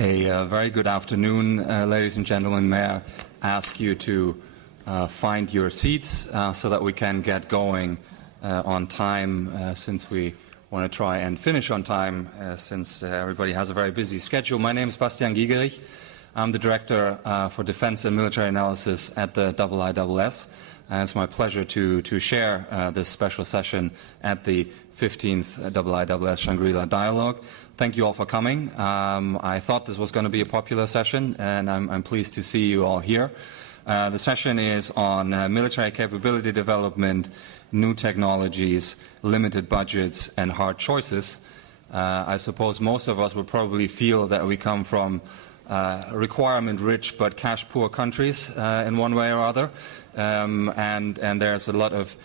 A very good afternoon, ladies and gentlemen. May I ask you to find your seats so that we can get going on time, since we want to try and finish on time, since everybody has a very busy schedule. My name is Bastian Giegerich. I'm the Director for Defense and Military Analysis at the IISS, and it's my pleasure to share this special session at the 15th IISS Shangri-La Dialogue. Thank you all for coming. I thought this was going to be a popular session, and I'm pleased to see you all here. The session is on military capability development, new technologies, limited budgets, and hard choices. I suppose most of us would probably feel that we come from requirement-rich but cash-poor countries in one way or other, and there's a lot of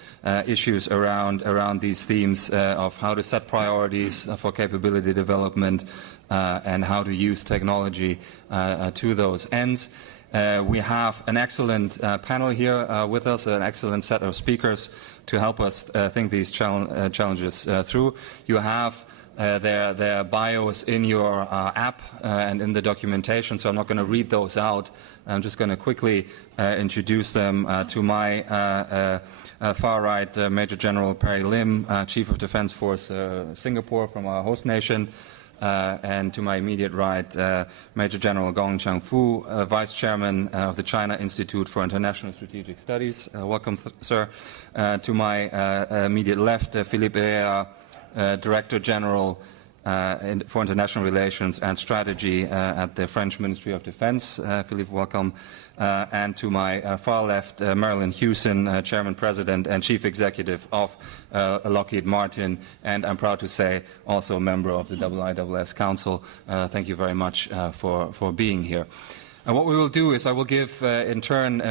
issues around these themes of how to set priorities for capability development and how to use technology to those ends. We have an excellent panel here with us, an excellent set of speakers to help us think these challenges through. You have their bios in your app and in the documentation, so I'm not going to read those out. I'm just going to quickly introduce them. To my far right, Major General Perry Lim, Chief of Defense Force Singapore from our host nation. And to my immediate right, Major General Gong Xianfu, Vice Chairman of the China Institute for International Strategic Studies. Welcome, sir. To my immediate left, Philippe Errera, Director General for International Relations and Strategy at the French Ministry of Defense. Philippe, welcome. And to my far left, Marillyn Hewson, Chairman, President, and Chief Executive of Lockheed Martin, and I'm proud to say also a member of the IISS Council. Thank you very much for being here. And what we will do is I will give, in turn,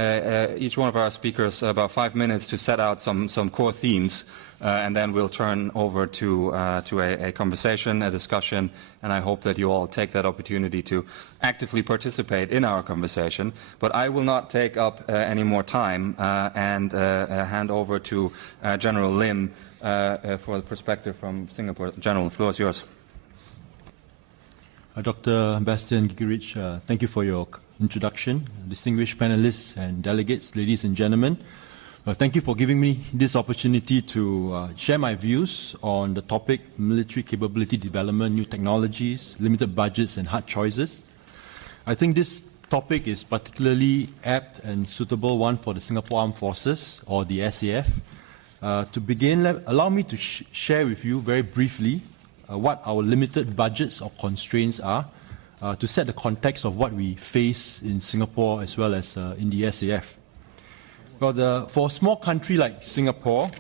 each one of our speakers about 5 minutes to set out some core themes, and then we'll turn over to a conversation, a discussion, and I hope that you all take that opportunity to actively participate in our conversation. But I will not take up any more time and hand over to General Lim for the perspective from Singapore. General, the floor is yours. Dr. Bastian Giegerich, thank you for your introduction. Distinguished panelists and delegates, ladies and gentlemen, thank you for giving me this opportunity to share my views on the topic military capability development, new technologies, limited budgets, and hard choices. I think this topic is particularly apt and suitable one for the Singapore Armed Forces, or the SAF. To begin, allow me to share with you very briefly what our limited budgets or constraints are, to set the context of what we face in Singapore as well as in the SAF. Well, for a small country like Singapore,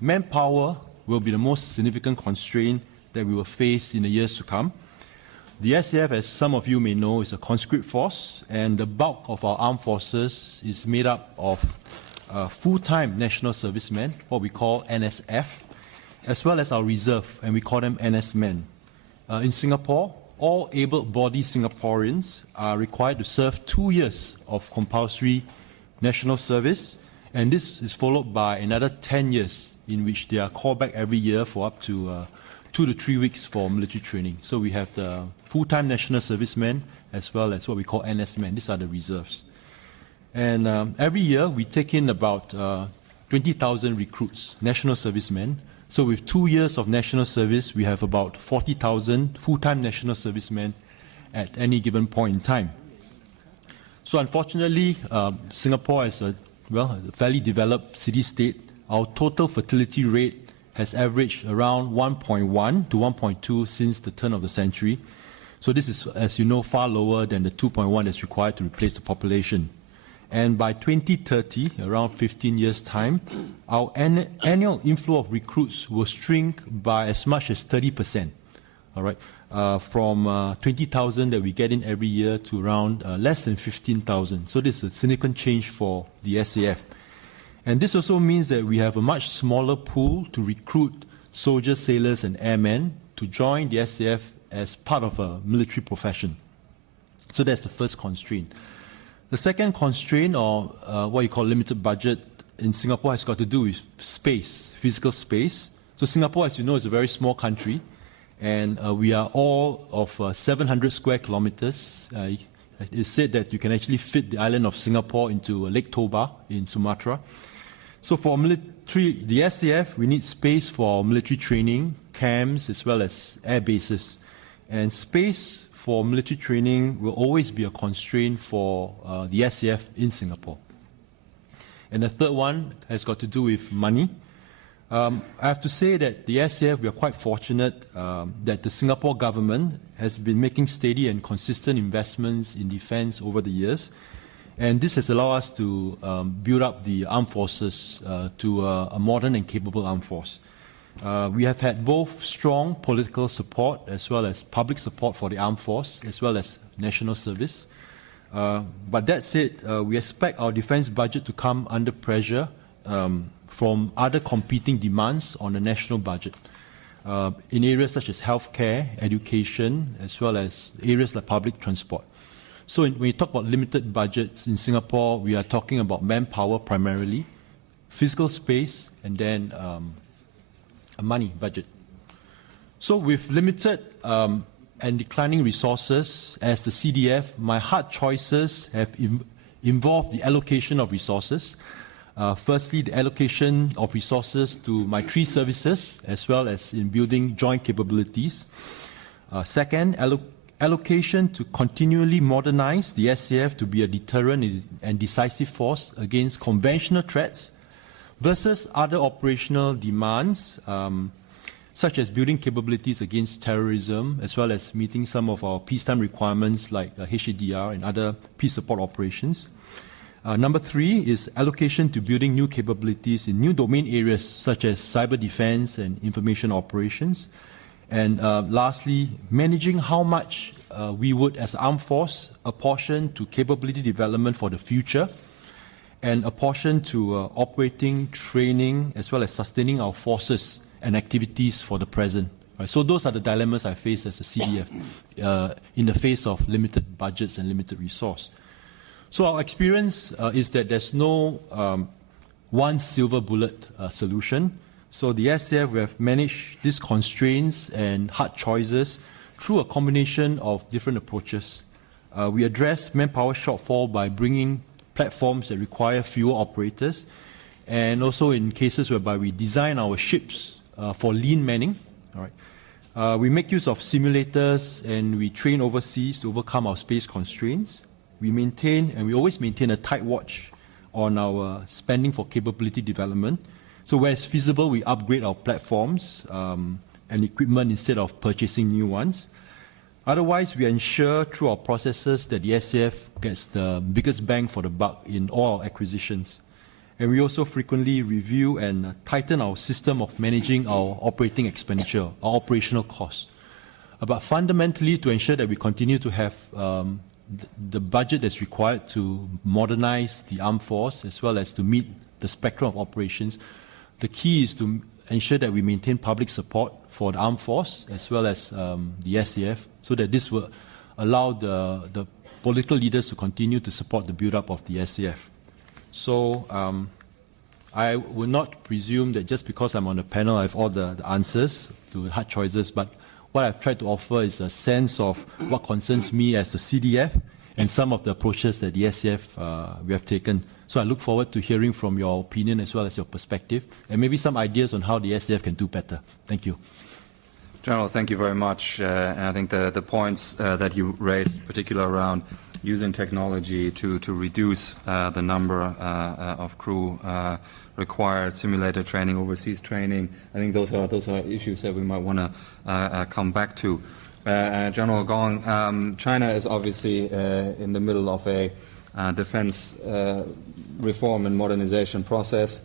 manpower will be the most significant constraint that we will face in the years to come. The SAF, as some of you may know, is a conscript force, and the bulk of our armed forces is made up of full-time national servicemen, what we call NSF, as well as our reserve, and we call them NSmen. In Singapore, all able-bodied Singaporeans are required to serve 2 years of compulsory national service, and this is followed by another 10 years in which they are called back every year for up to 2 to 3 weeks for military training. So we have the full-time national servicemen as well as what we call NSmen. These are the reserves. And every year we take in about 20,000 recruits, national servicemen. So with 2 years of national service, we have about 40,000 full-time national servicemen at any given point in time. So unfortunately, Singapore is a fairly developed city-state. Our total fertility rate has averaged around 1.1 to 1.2 since the turn of the century. So this is, as you know, far lower than the 2.1 that's required to replace the population. And by 2030, around 15 years' time, our annual inflow of recruits will shrink by as much as 30%, all right, from 20,000 that we get in every year to around less than 15,000. So this is a significant change for the SAF. And this also means that we have a much smaller pool to recruit soldiers, sailors, and airmen to join the SAF as part of a military profession. So that's the first constraint. The second constraint, or what you call limited budget in Singapore, has got to do with space, physical space. So Singapore, as you know, is a very small country, and we are all of 700 square kilometers. It's said that you can actually fit the island of Singapore into Lake Toba in Sumatra. So for military, the SAF, we need space for military training, camps, as well as air bases. And space for military training will always be a constraint for the SAF in Singapore. And the third one has got to do with money. I have to say that the SAF, we are quite fortunate that the Singapore government has been making steady and consistent investments in defense over the years. And this has allowed us to build up the armed forces to a modern and capable armed force. We have had both strong political support as well as public support for the armed force, as well as national service. But that said, we expect our defense budget to come under pressure from other competing demands on the national budget in areas such as healthcare, education, as well as areas like public transport. So when we talk about limited budgets in Singapore, we are talking about manpower primarily, physical space, and then a money budget. So with limited and declining resources as the CDF, my hard choices have involved the allocation of resources. Firstly, the allocation of resources to my 3 services, as well as in building joint capabilities. Second, allocation to continually modernize the SAF to be a deterrent and decisive force against conventional threats versus other operational demands, such as building capabilities against terrorism, as well as meeting some of our peacetime requirements like HADR and other peace support operations. Number 3 is allocation to building new capabilities in new domain areas such as cyber defense and information operations. And lastly, managing how much we would, as armed force, apportion to capability development for the future and apportion to operating, training, as well as sustaining our forces and activities for the present. Right? So those are the dilemmas I face as a CDF in the face of limited budgets and limited resource. So our experience is that there's no one silver bullet solution. So the SAF, we have managed these constraints and hard choices through a combination of different approaches. We address manpower shortfall by bringing platforms that require fewer operators, and also in cases whereby we design our ships for lean manning. All right. We make use of simulators and we train overseas to overcome our space constraints. We maintain, and we always maintain, a tight watch on our spending for capability development. So where it's feasible, we upgrade our platforms and equipment instead of purchasing new ones. Otherwise, we ensure through our processes that the SAF gets the biggest bang for the buck in all our acquisitions. And we also frequently review and tighten our system of managing our operating expenditure, our operational costs. But fundamentally, to ensure that we continue to have the budget that's required to modernize the armed force as well as to meet the spectrum of operations, the key is to ensure that we maintain public support for the armed force as well as the SAF, so that this will allow the political leaders to continue to support the build-up of the SAF. So I will not presume that just because I'm on the panel I have all the answers to hard choices, but what I've tried to offer is a sense of what concerns me as the CDF and some of the approaches that the SAF we have taken. So I look forward to hearing from your opinion as well as your perspective, and maybe some ideas on how the SAF can do better. Thank you. General, thank you very much. And I think the points that you raised, particularly around using technology to reduce the number of crew required, simulator training, overseas training, I think those are issues that we might want to come back to. General Gong, China is obviously in the middle of a defense reform and modernization process.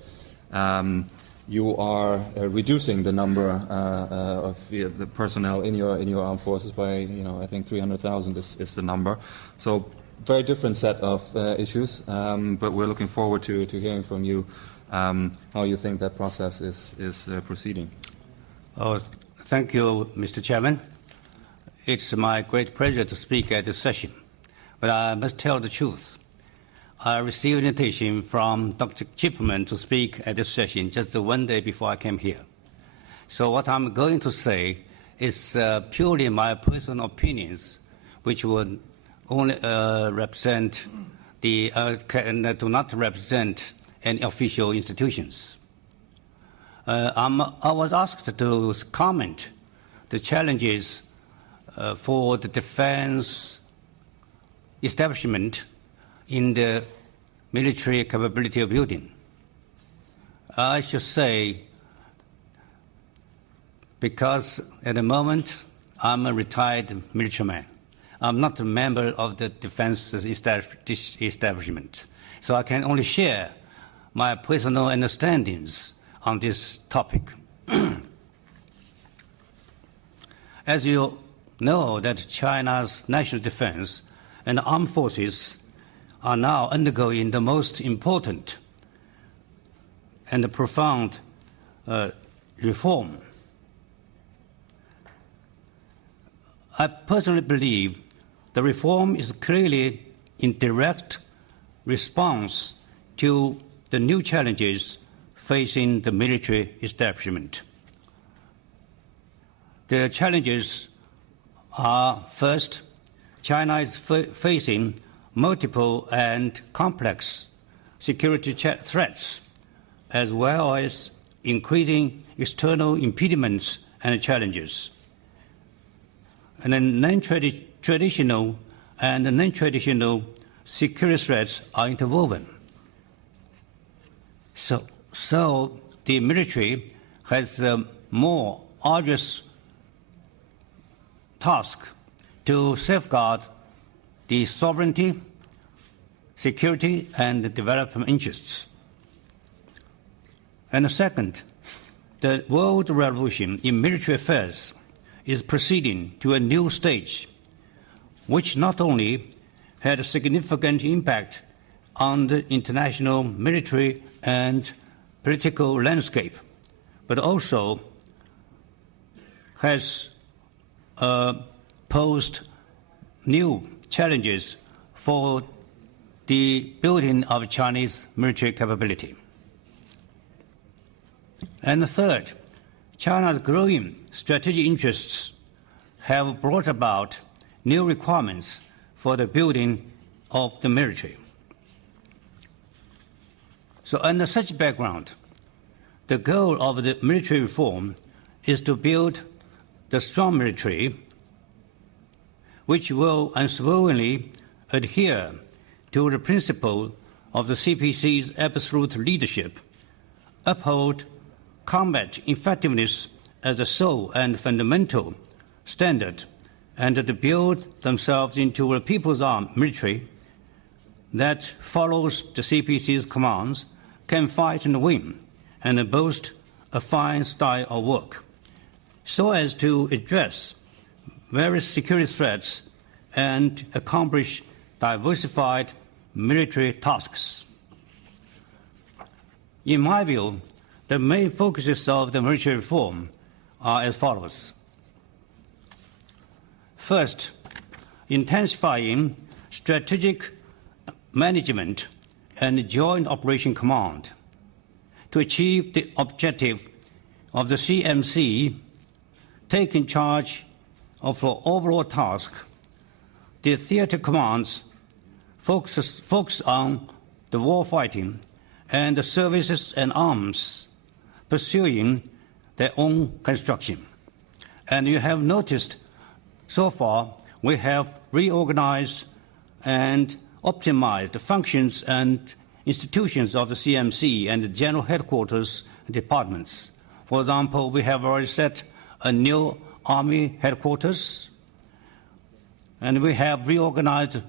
You are reducing the number of the personnel in your armed forces by, I think 300,000 is the number. So very different set of issues, but we're looking forward to hearing from you how you think that process is proceeding. Oh, thank you, Mr. Chairman. It's my great pleasure to speak at this session, but I must tell the truth. I received an invitation from Dr. Chipman to speak at this session just one day before I came here. So what I'm going to say is purely my personal opinions, which would only represent the do not represent any official institutions. I was asked to comment the challenges for the defense establishment in the military capability building. I should say, because at the moment I'm a retired military man. I'm not a member of the defense establishment, so I can only share my personal understandings on this topic. As you know, that China's national defense and armed forces are now undergoing the most important and profound reform. I personally believe the reform is clearly in direct response to the new challenges facing the military establishment. The challenges are, first, China is facing multiple and complex security threats, as well as increasing external impediments and challenges. And then non-traditional and non-traditional security threats are interwoven. So the military has a more arduous task to safeguard the sovereignty, security, and development interests. And second, the world revolution in military affairs is proceeding to a new stage, which not only had a significant impact on the international military and political landscape, but also has posed new challenges for the building of Chinese military capability. And third, China's growing strategic interests have brought about new requirements for the building of the military. So under such background, the goal of the military reform is to build the strong military which will unswervingly adhere to the principle of the CPC's absolute leadership, uphold combat effectiveness as the sole and fundamental standard, and to build themselves into a people's armed military that follows the CPC's commands, can fight and win, and boast a fine style of work, so as to address various security threats and accomplish diversified military tasks. In my view, the main focuses of the military reform are as follows. First, intensifying strategic management and joint operation command to achieve the objective of the CMC taking charge of the overall task. The theater commands focus on the war fighting and the services and arms pursuing their own construction. And you have noticed so far we have reorganized and optimized the functions and institutions of the CMC and the general headquarters departments. For example, we have already set a new Army headquarters, and we have reorganized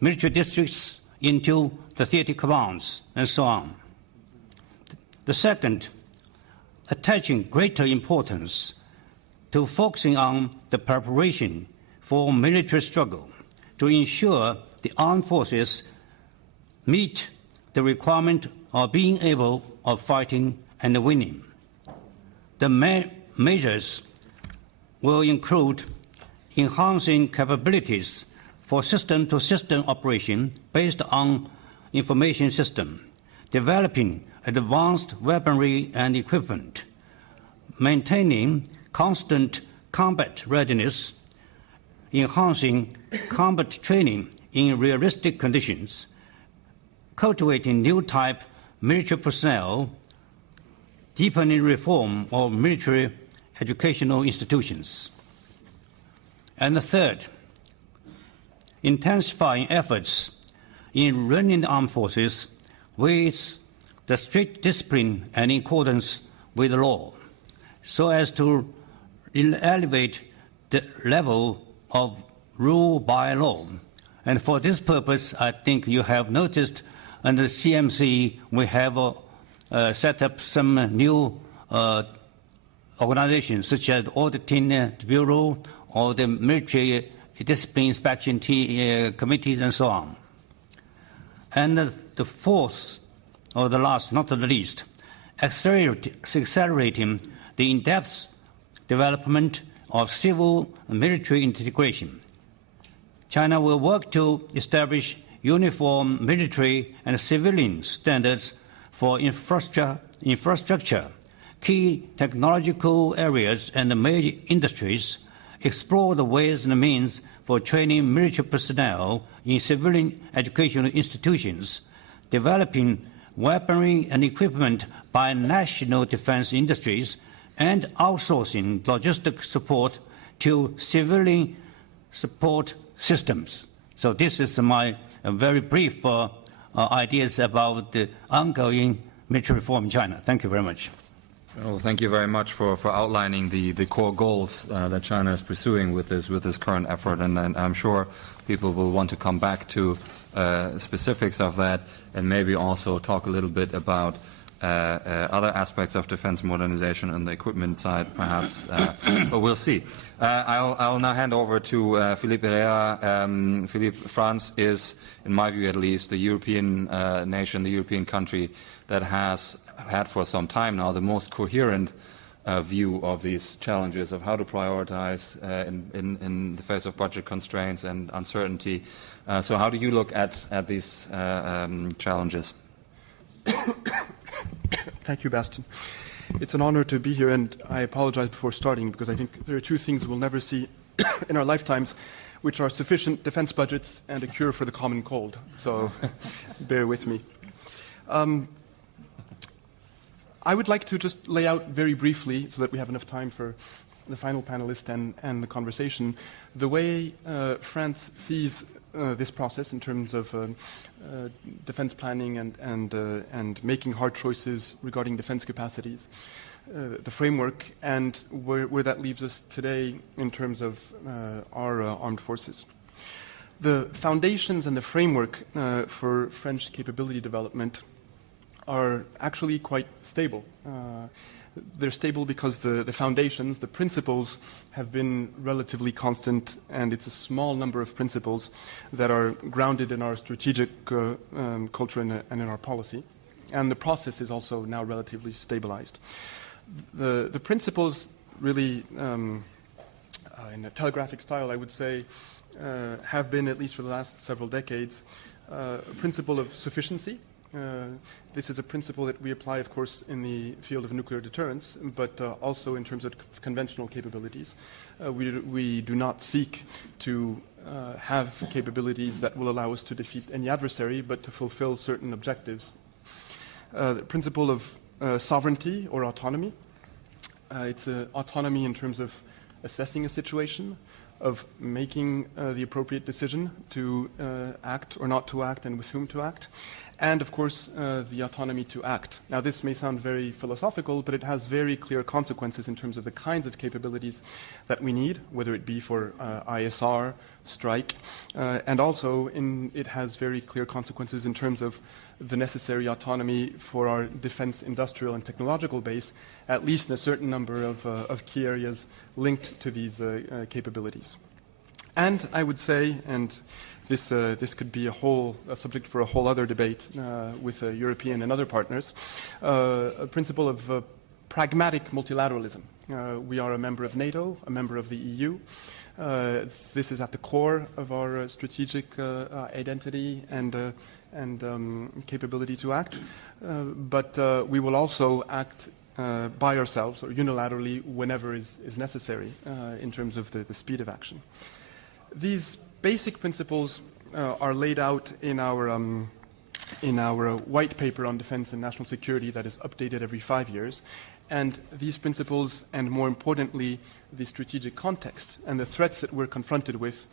military districts into the theater commands, and so on. The second, attaching greater importance to focusing on the preparation for military struggle to ensure the armed forces meet the requirement of being able of fighting and winning. The measures will include enhancing capabilities for system-to-system operation based on information system, developing advanced weaponry and equipment, maintaining constant combat readiness, enhancing combat training in realistic conditions, cultivating new type military personnel, deepening reform of military educational institutions. And the third, intensifying efforts in running the armed forces with the strict discipline and in accordance with the law, so as to elevate the level of rule by law. And for this purpose, I think you have noticed under the CMC, we have set up some new organizations, such as the Auditing Bureau or the Military Discipline Inspection Committees and so on. And the fourth, or the last, not the least, accelerating the in-depth development of civil and military integration. China will work to establish uniform military and civilian standards for infrastructure, key technological areas and major industries, explore the ways and means for training military personnel in civilian educational institutions, developing weaponry and equipment by national defense industries, and outsourcing logistic support to civilian support systems. So this is my very brief ideas about the ongoing military reform in China. Thank you very much. Well, thank you very much for outlining the core goals that China is pursuing with this current effort, and I'm sure people will want to come back to specifics of that and maybe also talk a little bit about other aspects of defense modernization on the equipment side, perhaps, but we'll see. I'll now hand over to Philippe Errera. Philippe, France is, in my view at least, the European nation, the European country that has had for some time now the most coherent view of these challenges of how to prioritize in the face of budget constraints and uncertainty. So how do you look at these challenges? Thank you, Bastian. It's an honor to be here, and I apologize before starting because I think there are two things we'll never see in our lifetimes, which are sufficient defense budgets and a cure for the common cold. So bear with me. I would like to just lay out very briefly, so that we have enough time for the final panelist and the conversation, the way France sees this process in terms of defense planning and making hard choices regarding defense capacities, the framework, and where that leaves us today in terms of our armed forces. The foundations and the framework for French capability development are actually quite stable. They're stable because the foundations, the principles, have been relatively constant, and it's a small number of principles that are grounded in our strategic culture and in our policy. And the process is also now relatively stabilized. The principles really, in a telegraphic style, I would say, have been, at least for the last several decades, a principle of sufficiency. This is a principle that we apply, of course, in the field of nuclear deterrence, but also in terms of conventional capabilities. We do not seek to have capabilities that will allow us to defeat any adversary, but to fulfill certain objectives. The principle of sovereignty or autonomy. It's autonomy in terms of assessing a situation, of making the appropriate decision to act or not to act and with whom to act, and of course the autonomy to act. Now this may sound very philosophical, but it has very clear consequences in terms of the kinds of capabilities that we need, whether it be for ISR, strike, and also it has very clear consequences in terms of the necessary autonomy for our defense industrial and technological base, at least in a certain number of key areas linked to these capabilities. And I would say, and this could be a subject for a whole other debate with European and other partners, a principle of pragmatic multilateralism. We are a member of NATO, a member of the EU. This is at the core of our strategic identity and capability to act. But we will also act by ourselves or unilaterally whenever is necessary in terms of the speed of action. These basic principles are laid out in our white paper on defense and national security that is updated every 5 years. And these principles, and more importantly, the strategic context and the threats that we're confronted with,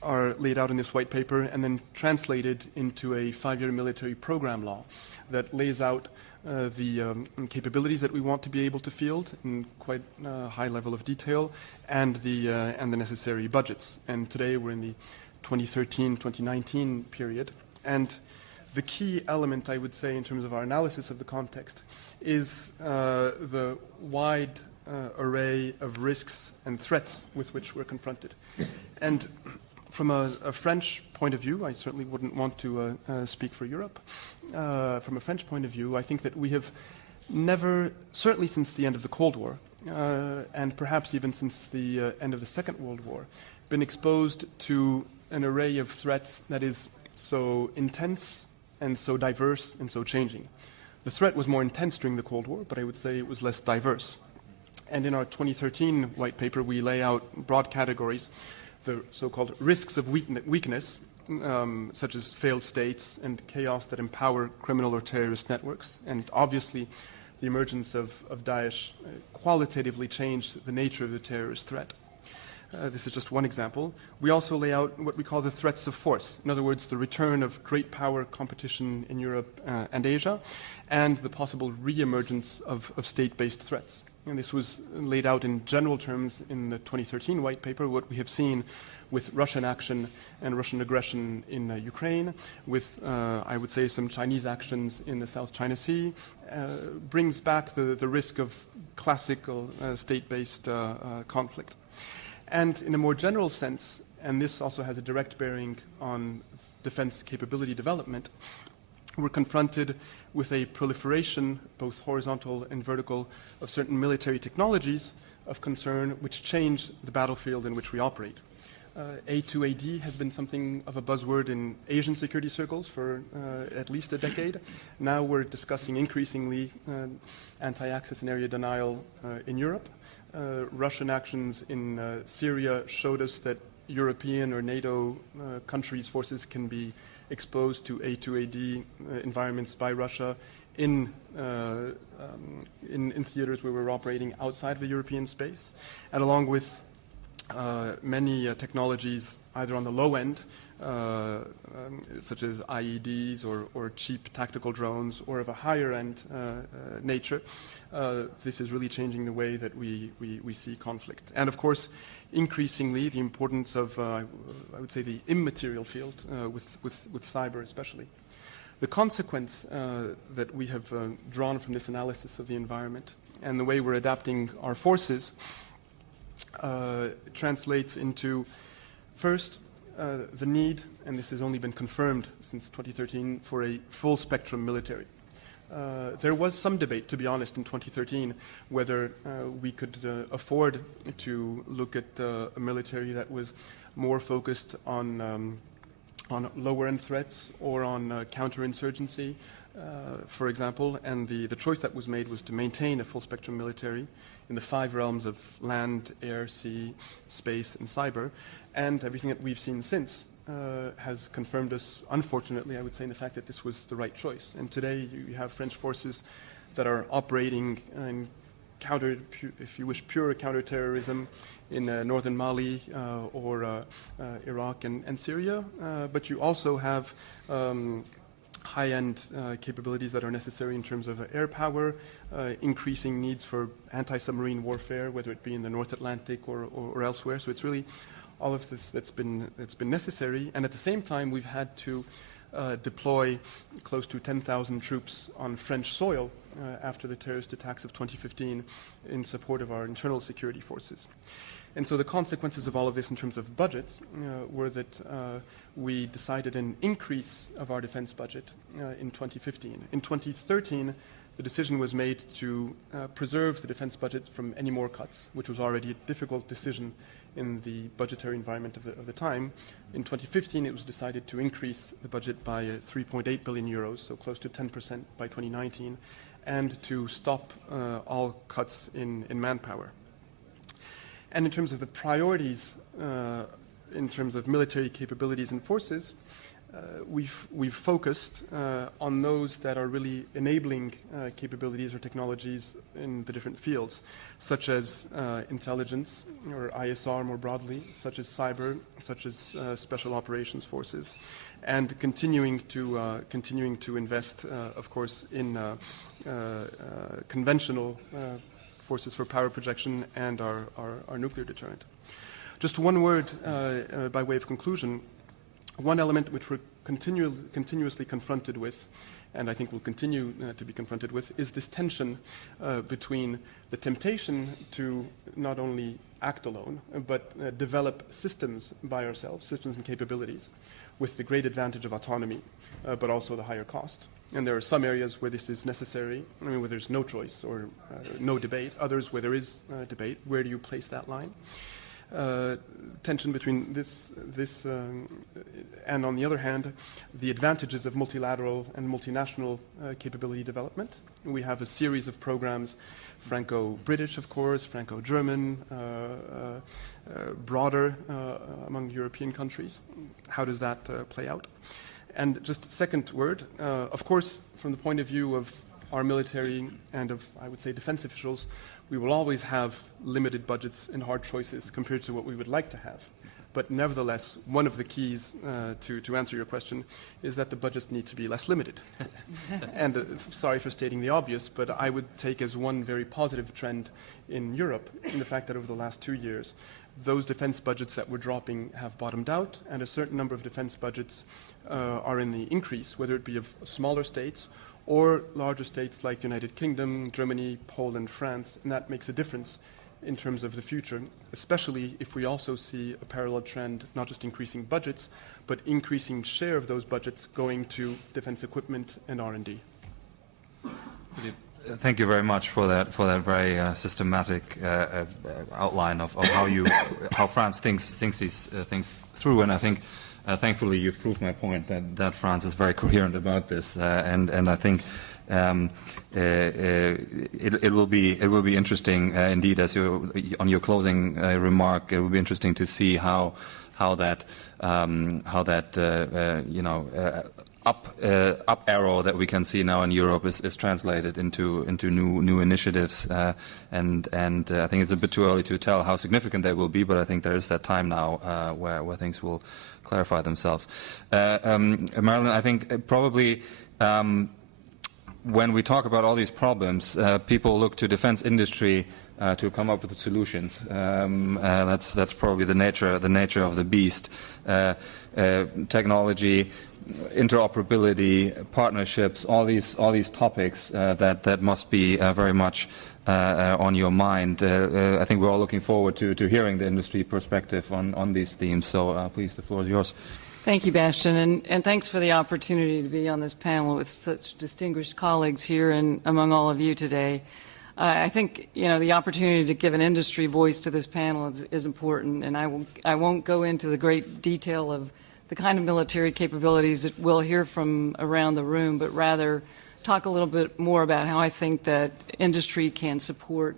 are laid out in this white paper and then translated into a 5-year military program law that lays out the capabilities that we want to be able to field in quite high level of detail, and the necessary budgets. And today we're in the 2013-2019 period. And the key element, I would say, in terms of our analysis of the context is the wide array of risks and threats with which we're confronted. And from a French point of view, I certainly wouldn't want to speak for Europe. From a French point of view, I think that we have never, certainly since the end of the Cold War, and perhaps even since the end of the Second World War, been exposed to an array of threats that is so intense and so diverse and so changing. The threat was more intense during the Cold War, but I would say it was less diverse. And in our 2013 white paper, we lay out broad categories, the so-called risks of weakness, such as failed states and chaos that empower criminal or terrorist networks. And obviously, the emergence of Daesh qualitatively changed the nature of the terrorist threat. This is just one example. We also lay out what we call the threats of force. In other words, the return of great power competition in Europe and Asia, and the possible re-emergence of state-based threats. And this was laid out in general terms in the 2013 white paper, what we have seen with Russian action and Russian aggression in Ukraine, with, I would say, some Chinese actions in the South China Sea, brings back the risk of classical state-based conflict. And in a more general sense, and this also has a direct bearing on defense capability development, we're confronted with a proliferation, both horizontal and vertical, of certain military technologies of concern which change the battlefield in which we operate. A2AD has been something of a buzzword in Asian security circles for at least a decade. Now we're discussing increasingly anti-access and area denial in Europe. Russian actions in Syria showed us that European or NATO countries' forces can be exposed to A2AD environments by Russia in theaters where we're operating outside the European space, and along with many technologies either on the low end, such as IEDs or cheap tactical drones, or of a higher end nature. This is really changing the way that we see conflict. And of course, increasingly, the importance of, I would say, the immaterial field, with cyber especially. The consequence that we have drawn from this analysis of the environment and the way we're adapting our forces translates into, first, the need, and this has only been confirmed since 2013, for a full spectrum military. There was some debate, to be honest, in 2013, whether we could afford to look at a military that was more focused on lower-end threats or on counterinsurgency, for example. And the choice that was made was to maintain a full-spectrum military in the 5 realms of land, air, sea, space, and cyber. And everything that we've seen since has confirmed us, unfortunately, I would say, in the fact that this was the right choice. And today you have French forces that are operating in if you wish, pure counterterrorism in northern Mali or Iraq and Syria. But you also have high-end capabilities that are necessary in terms of air power, increasing needs for anti-submarine warfare, whether it be in the North Atlantic or elsewhere. So it's really all of this that's been necessary. And at the same time, we've had to deploy close to 10,000 troops on French soil after the terrorist attacks of 2015 in support of our internal security forces. And so the consequences of all of this in terms of budgets were that we decided an increase of our defense budget in 2015. In 2013, the decision was made to preserve the defense budget from any more cuts, which was already a difficult decision in the budgetary environment of the time. In 2015, it was decided to increase the budget by 3.8 billion euros, so close to 10% by 2019, and to stop all cuts in manpower. And in terms of the priorities, in terms of military capabilities and forces, we've focused on those that are really enabling capabilities or technologies in the different fields, such as intelligence or ISR more broadly, such as cyber, such as special operations forces, and continuing to invest, of course, in conventional forces for power projection and our nuclear deterrent. Just one word by way of conclusion. One element which we're continuously confronted with, and I think will continue to be confronted with, is this tension between the temptation to not only act alone, but develop systems by ourselves, systems and capabilities, with the great advantage of autonomy, but also the higher cost. And there are some areas where this is necessary, where there's no choice or no debate, others where there is debate. Where do you place that line? Tension between this and, on the other hand, the advantages of multilateral and multinational capability development. We have a series of programs, Franco-British, of course, Franco-German, broader among European countries. How does that play out? And just second word, of course, from the point of view of our military and of, I would say, defense officials, we will always have limited budgets and hard choices compared to what we would like to have. But nevertheless, one of the keys to answer your question is that the budgets need to be less limited. And sorry for stating the obvious, but I would take as one very positive trend in Europe in the fact that over the last 2 years, those defense budgets that were dropping have bottomed out, and a certain number of defense budgets are in the increase, whether it be of smaller states or larger states like the United Kingdom, Germany, Poland, France, and that makes a difference in terms of the future, especially if we also see a parallel trend, not just increasing budgets, but increasing share of those budgets going to defense equipment and R&D. Thank you very much for that very systematic outline of how France thinks these things through, and I think thankfully you've proved my point that France is very coherent about this, and I think it will be interesting indeed, as on your closing remark, it will be interesting to see how that up arrow that we can see now in Europe is translated into new initiatives, and I think it's a bit too early to tell how significant they will be, but I think there is that time now where things will clarify themselves. Marillyn, I think probably when we talk about all these problems, people look to defense industry to come up with the solutions. That's probably the nature of the beast. Technology, interoperability, partnerships, all these topics that must be very much on your mind. I think we're all looking forward to hearing the industry perspective on these themes. So please, the floor is yours. Thank you, Bastian, and thanks for the opportunity to be on this panel with such distinguished colleagues here and among all of you today. I think the opportunity to give an industry voice to this panel is important, and I won't go into the great detail of the kind of military capabilities that we'll hear from around the room, but rather talk a little bit more about how I think that industry can support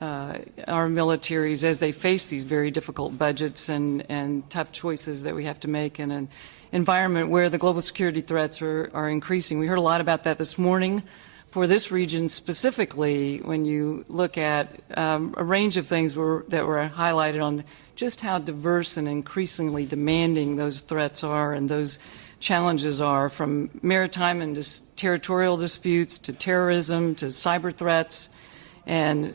our militaries as they face these very difficult budgets and tough choices that we have to make in an environment where the global security threats are increasing. We heard a lot about that this morning. For this region specifically, when you look at a range of things that were highlighted on just how diverse and increasingly demanding those threats are and those challenges are, from maritime and territorial disputes to terrorism to cyber threats, and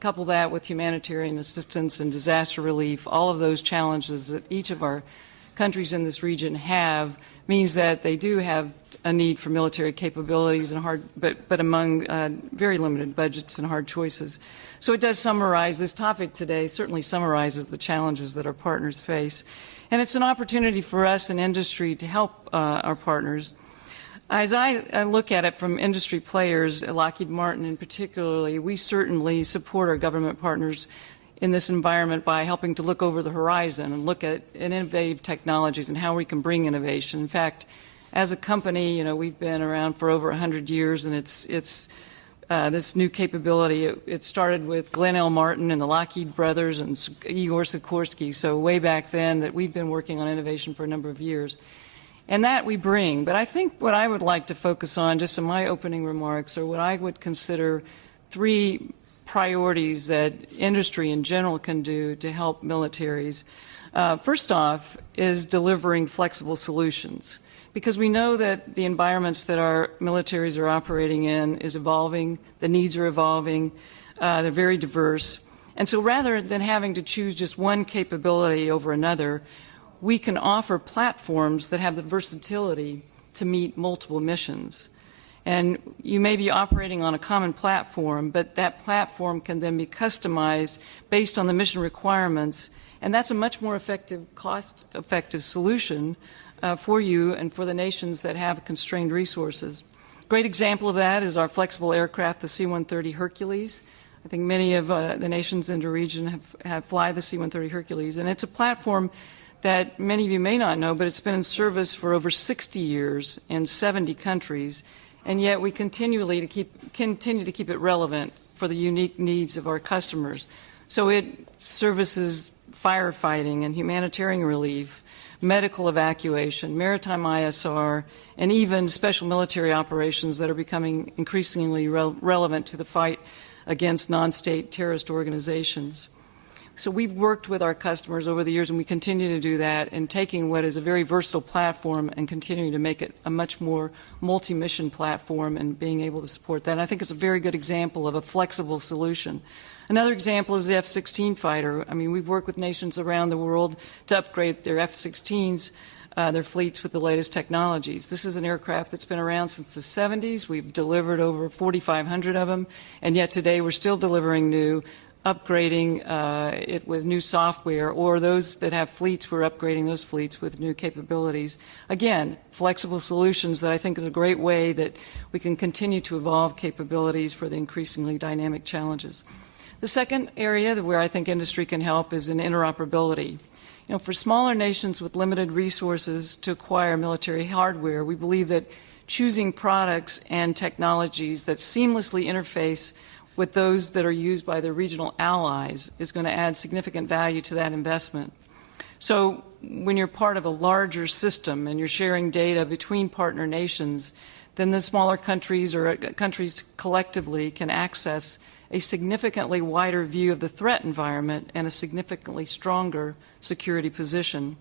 couple that with humanitarian assistance and disaster relief, all of those challenges that each of our countries in this region have means that they do have a need for military capabilities and but among very limited budgets and hard choices. So it does summarize, this topic today certainly summarizes the challenges that our partners face. And it's an opportunity for us in industry to help our partners. As I look at it from industry players, Lockheed Martin in particularly, we certainly support our government partners in this environment by helping to look over the horizon and look at innovative technologies and how we can bring innovation. In fact, as a company, we've been around for over 100 years, and it's this new capability. It started with Glenn L. Martin and the Lockheed brothers and Igor Sikorsky, so way back then that we've been working on innovation for a number of years. And that we bring. But I think what I would like to focus on, just in my opening remarks, are what I would consider 3 priorities that industry in general can do to help militaries. First off is delivering flexible solutions, because we know that the environments that our militaries are operating in is evolving, the needs are evolving, they're very diverse. And so rather than having to choose just one capability over another, we can offer platforms that have the versatility to meet multiple missions. And you may be operating on a common platform, but that platform can then be customized based on the mission requirements, and that's a much more effective, cost-effective solution for you and for the nations that have constrained resources. Great example of that is our flexible aircraft, the C-130 Hercules. I think many of the nations in the region have fly the C-130 Hercules, and it's a platform that many of you may not know, but it's been in service for over 60 years in 70 countries, and yet we continue to keep it relevant for the unique needs of our customers. So it services firefighting and humanitarian relief, medical evacuation, maritime ISR, and even special military operations that are becoming increasingly relevant to the fight against non-state terrorist organizations. So we've worked with our customers over the years, and we continue to do that, in taking what is a very versatile platform and continuing to make it a much more multi-mission platform and being able to support that. And I think it's a very good example of a flexible solution. Another example is the F-16 fighter. I mean, we've worked with nations around the world to upgrade their F-16s, their fleets with the latest technologies. This is an aircraft that's been around since the 70s. We've delivered over 4,500 of them, and yet today we're still delivering new, upgrading it with new software, or those that have fleets, we're upgrading those fleets with new capabilities. Again, flexible solutions that I think is a great way that we can continue to evolve capabilities for the increasingly dynamic challenges. The second area where I think industry can help is in interoperability. You know, for smaller nations with limited resources to acquire military hardware, we believe that choosing products and technologies that seamlessly interface with those that are used by their regional allies is going to add significant value to that investment. So when you're part of a larger system and you're sharing data between partner nations, then the smaller countries or countries collectively can access a significantly wider view of the threat environment and a significantly stronger security position.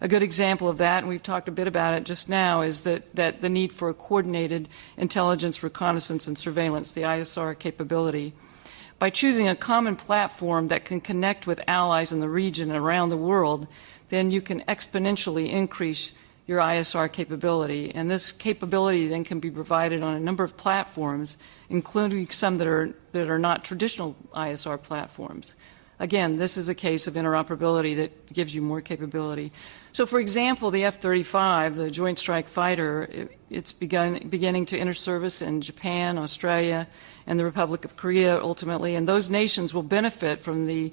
A good example of that, and we've talked a bit about it just now, is that the need for a coordinated intelligence, reconnaissance, and surveillance, the ISR capability. By choosing a common platform that can connect with allies in the region and around the world, then you can exponentially increase your ISR capability. And this capability then can be provided on a number of platforms, including some that are not traditional ISR platforms. Again, this is a case of interoperability that gives you more capability. So, for example, the F-35, the Joint Strike Fighter, it's beginning to enter service in Japan, Australia, and the Republic of Korea ultimately, and those nations will benefit from the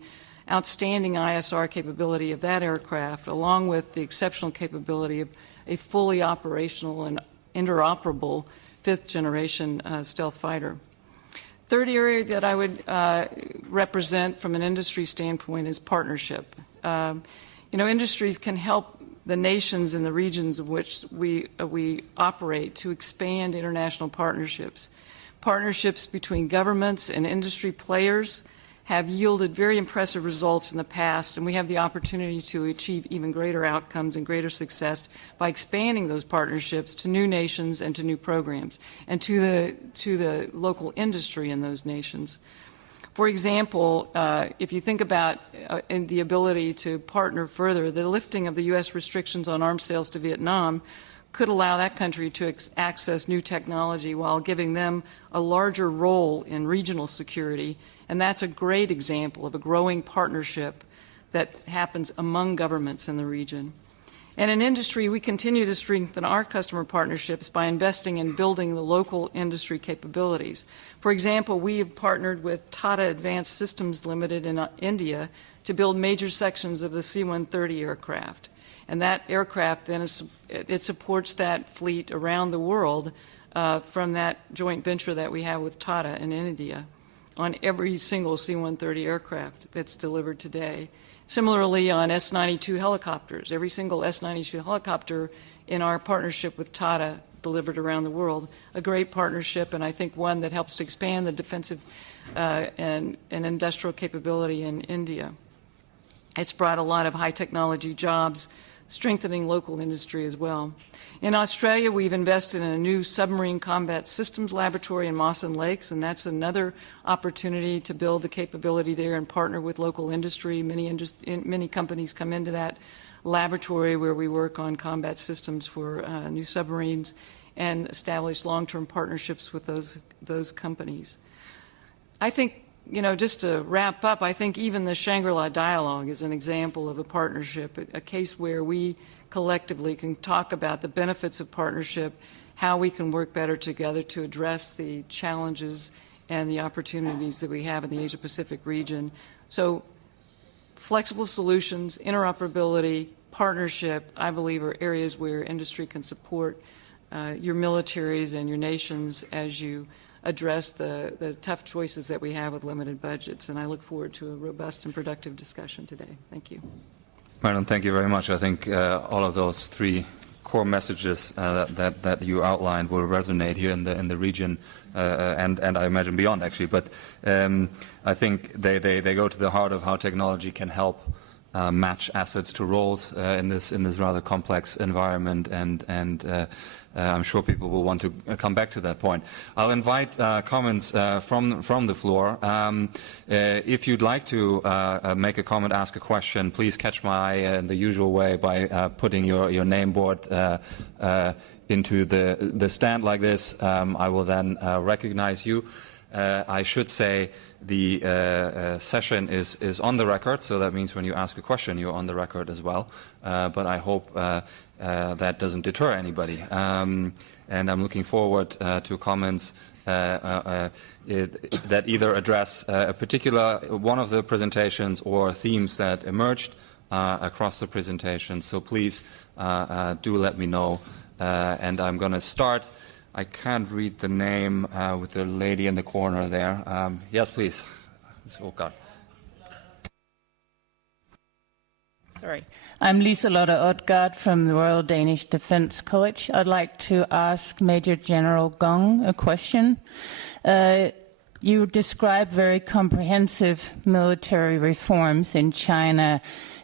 outstanding ISR capability of that aircraft, along with the exceptional capability of a fully operational and interoperable fifth-generation stealth fighter. Third area that I would represent from an industry standpoint is partnership. You know, industries can help the nations in the regions of which we operate to expand international partnerships. Partnerships between governments and industry players have yielded very impressive results in the past, and we have the opportunity to achieve even greater outcomes and greater success by expanding those partnerships to new nations and to new programs and to the local industry in those nations. For example, if you think about the ability to partner further, the lifting of the U.S. restrictions on arms sales to Vietnam could allow that country to access new technology while giving them a larger role in regional security. And that's a great example of a growing partnership that happens among governments in the region. And in industry, we continue to strengthen our customer partnerships by investing in building the local industry capabilities. For example, we have partnered with Tata Advanced Systems Limited in India to build major sections of the C-130 aircraft. And that aircraft then it supports that fleet around the world from that joint venture that we have with Tata in India on every single C-130 aircraft that's delivered today. Similarly, on S-92 helicopters, every single S-92 helicopter in our partnership with Tata delivered around the world. A great partnership, and I think one that helps to expand the defensive and industrial capability in India. It's brought a lot of high technology jobs, strengthening local industry as well. In Australia, we've invested in a new submarine combat systems laboratory in Mawson Lakes, and that's another opportunity to build the capability there and partner with local industry. Many companies come into that laboratory where we work on combat systems for new submarines and establish long-term partnerships with those companies. I think, you know, just to wrap up, I think even the Shangri-La Dialogue is an example of a partnership, a case where we collectively can talk about the benefits of partnership, how we can work better together to address the challenges and the opportunities that we have in the Asia-Pacific region. So flexible solutions, interoperability, partnership, I believe, are areas where industry can support your militaries and your nations as you address the tough choices that we have with limited budgets. And I look forward to a robust and productive discussion today. Thank you. Marillyn, thank you very much. I think all of those three core messages that you outlined will resonate here in the region and I imagine beyond, actually. But I think they go to the heart of how technology can help match assets to roles in this rather complex environment, and I'm sure people will want to come back to that point. I'll invite comments from the floor. If you'd like to make a comment, ask a question, please catch my eye in the usual way by putting your name board into the stand like this. I will then recognize you. I should say the session is on the record, so that means when you ask a question, you're on the record as well. But I hope that doesn't deter anybody. And I'm looking forward to comments that either address a particular one of the presentations or themes that emerged across the presentation. So please do let me know. And I'm going to start. I can't read the name with the lady in the corner there. Yes, please. Ms. Åkard. Sorry. I'm Lisa-Lotte Odgaard from the Royal Danish Defence College. I'd like to ask Major General Gong a question. You described very comprehensive military reforms in China.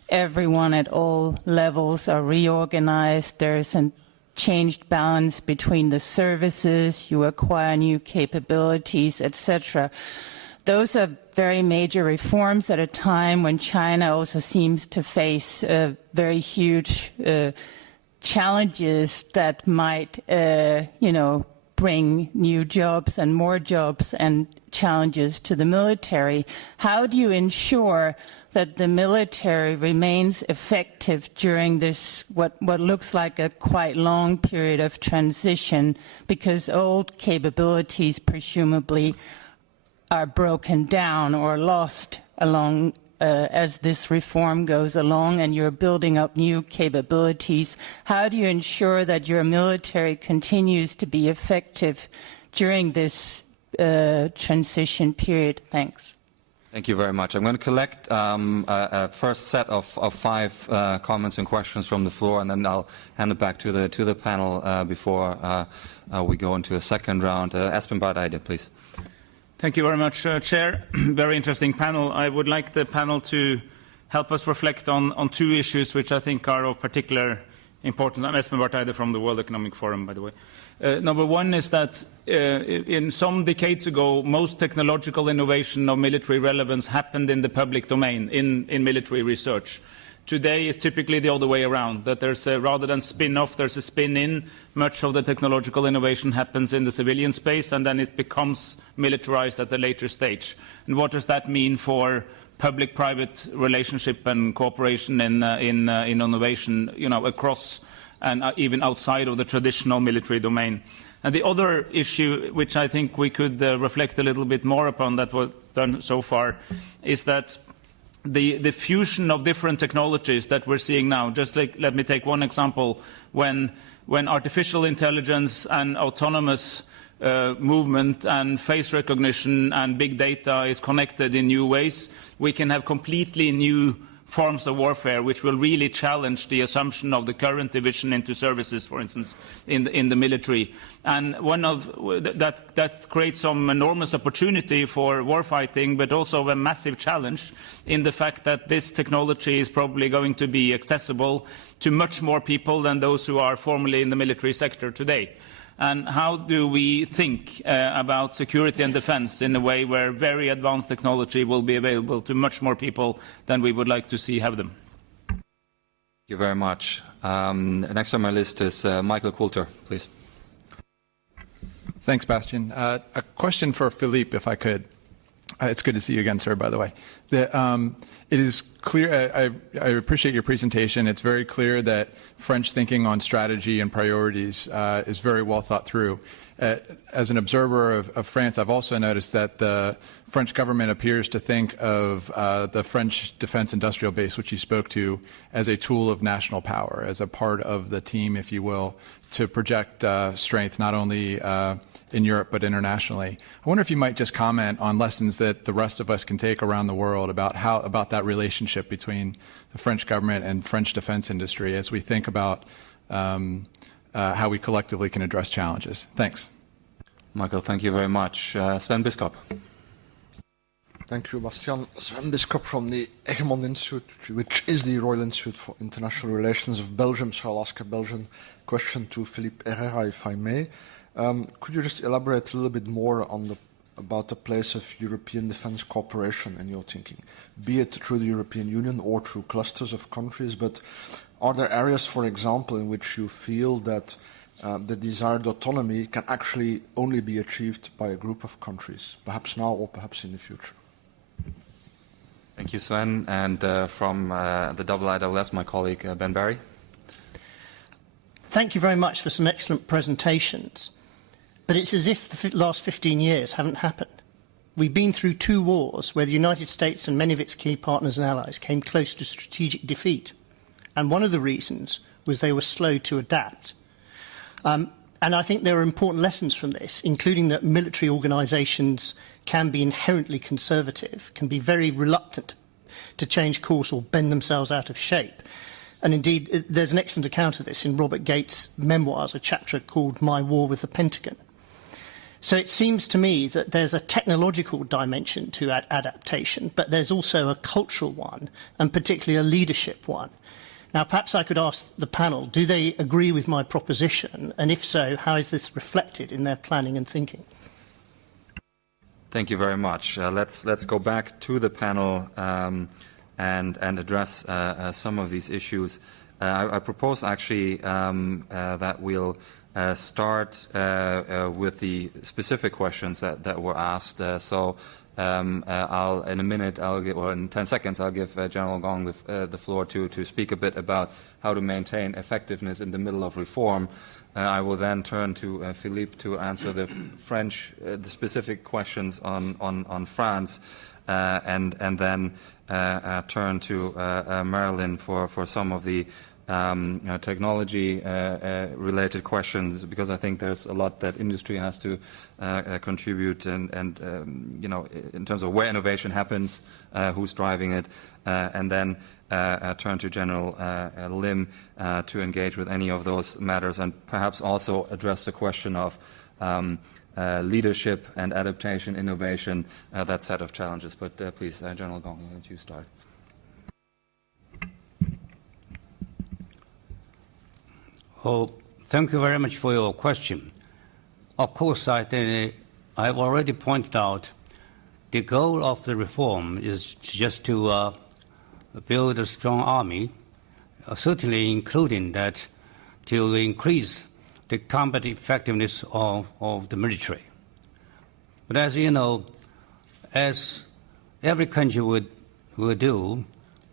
Everyone at all levels are reorganized. There's a changed balance between the services, you acquire new capabilities, etc. Those are very major reforms at a time when China also seems to face very huge challenges that might, bring new jobs and challenges to the military. How do you ensure that the military remains effective during this, what looks like a quite long period of transition, because old capabilities presumably are broken down or lost along as this reform goes along and you're building up new capabilities? How do you ensure that your military continues to be effective during this transition period? Thanks. Thank you very much. I'm going to collect a first set of 5 comments and questions from the floor, and then I'll hand it back to the panel before we go into a second round. Espen Barth Eide, please. Thank you very much, Chair. Very interesting panel. I would like the panel to help us reflect on 2 issues which I think are of particular importance. I'm Espen Barth Eide from the World Economic Forum, by the way. Number one is that in some decades ago, most technological innovation of military relevance happened in the public domain, in military research. Today it's typically the other way around, that there's rather than spin-off, there's a spin-in. Much of the technological innovation happens in the civilian space, and then it becomes militarized at a later stage. And what does that mean for public-private relationship and cooperation in innovation, across and even outside of the traditional military domain? And the other issue, which I think we could reflect a little bit more upon that was done so far, is that the fusion of different technologies that we're seeing now. Just like, let me take one example. When artificial intelligence and autonomous movement and face recognition and big data is connected in new ways, we can have completely new forms of warfare which will really challenge the assumption of the current division into services, for instance, in the military. And that creates some enormous opportunity for warfighting, but also a massive challenge in the fact that this technology is probably going to be accessible to much more people than those who are formerly in the military sector today. And how do we think about security and defense in a way where very advanced technology will be available to much more people than we would like to see have them? Thank you very much. Next on my list is Michael Coulter, please. Thanks, Bastian. A question for Philippe, if I could. It's good to see you again, sir, by the way. It is clear, I appreciate your presentation. It's very clear that French thinking on strategy and priorities is very well thought through. As an observer of France, I've also noticed that the French government appears to think of the French defense industrial base, which you spoke to, as a tool of national power, as a part of the team, if you will, to project strength not only in Europe but internationally. I wonder if you might just comment on lessons that the rest of us can take around the world about that relationship between the French government and French defense industry as we think about how we collectively can address challenges. Thanks. Michael, thank you very much. Sven Biskop. Thank you, Bastian. Sven Biskop from the Egmont Institute, which is the Royal Institute for International Relations of Belgium. So I'll ask a Belgian question to Philippe Errera, if I may. Could you just elaborate a little bit more on about the place of European defense cooperation in your thinking, be it through the European Union or through clusters of countries, but are there areas, for example, in which you feel that the desired autonomy can actually only be achieved by a group of countries, perhaps now or perhaps in the future? Thank you, Sven. And from the IISS, my colleague Ben Barry. Thank you very much for some excellent presentations. But it's as if the last 15 years haven't happened. We've been through 2 wars where the United States and many of its key partners and allies came close to strategic defeat. And one of the reasons was they were slow to adapt. And I think there are important lessons from this, including that military organisations can be inherently conservative, can be very reluctant to change course or bend themselves out of shape. And indeed, there's an excellent account of this in Robert Gates' memoirs, a chapter called My War with the Pentagon. So it seems to me that there's a technological dimension to adaptation, but there's also a cultural one, and particularly a leadership one. Now, perhaps I could ask the panel, do they agree with my proposition? And if so, how is this reflected in their planning and thinking? Thank you very much. Let's go back to the panel and address some of these issues. I propose actually that we'll start with the specific questions that were asked. In a minute, or in 10 seconds, I'll give General Gong the floor to speak a bit about how to maintain effectiveness in the middle of reform. I will then turn to Philippe to answer the specific questions on France, and then turn to Marillyn for some of the technology-related questions, because I think there's a lot that industry has to contribute, and in terms of where innovation happens, who's driving it, and then turn to General Lim to engage with any of those matters, and perhaps also address the question of leadership and adaptation, innovation, that set of challenges. But please, General Gong, why don't you start? Oh, thank you very much for your question. Of course, I've already pointed out the goal of the reform is just to build a strong army, certainly including that to increase the combat effectiveness of the military. But as you know, as every country would do,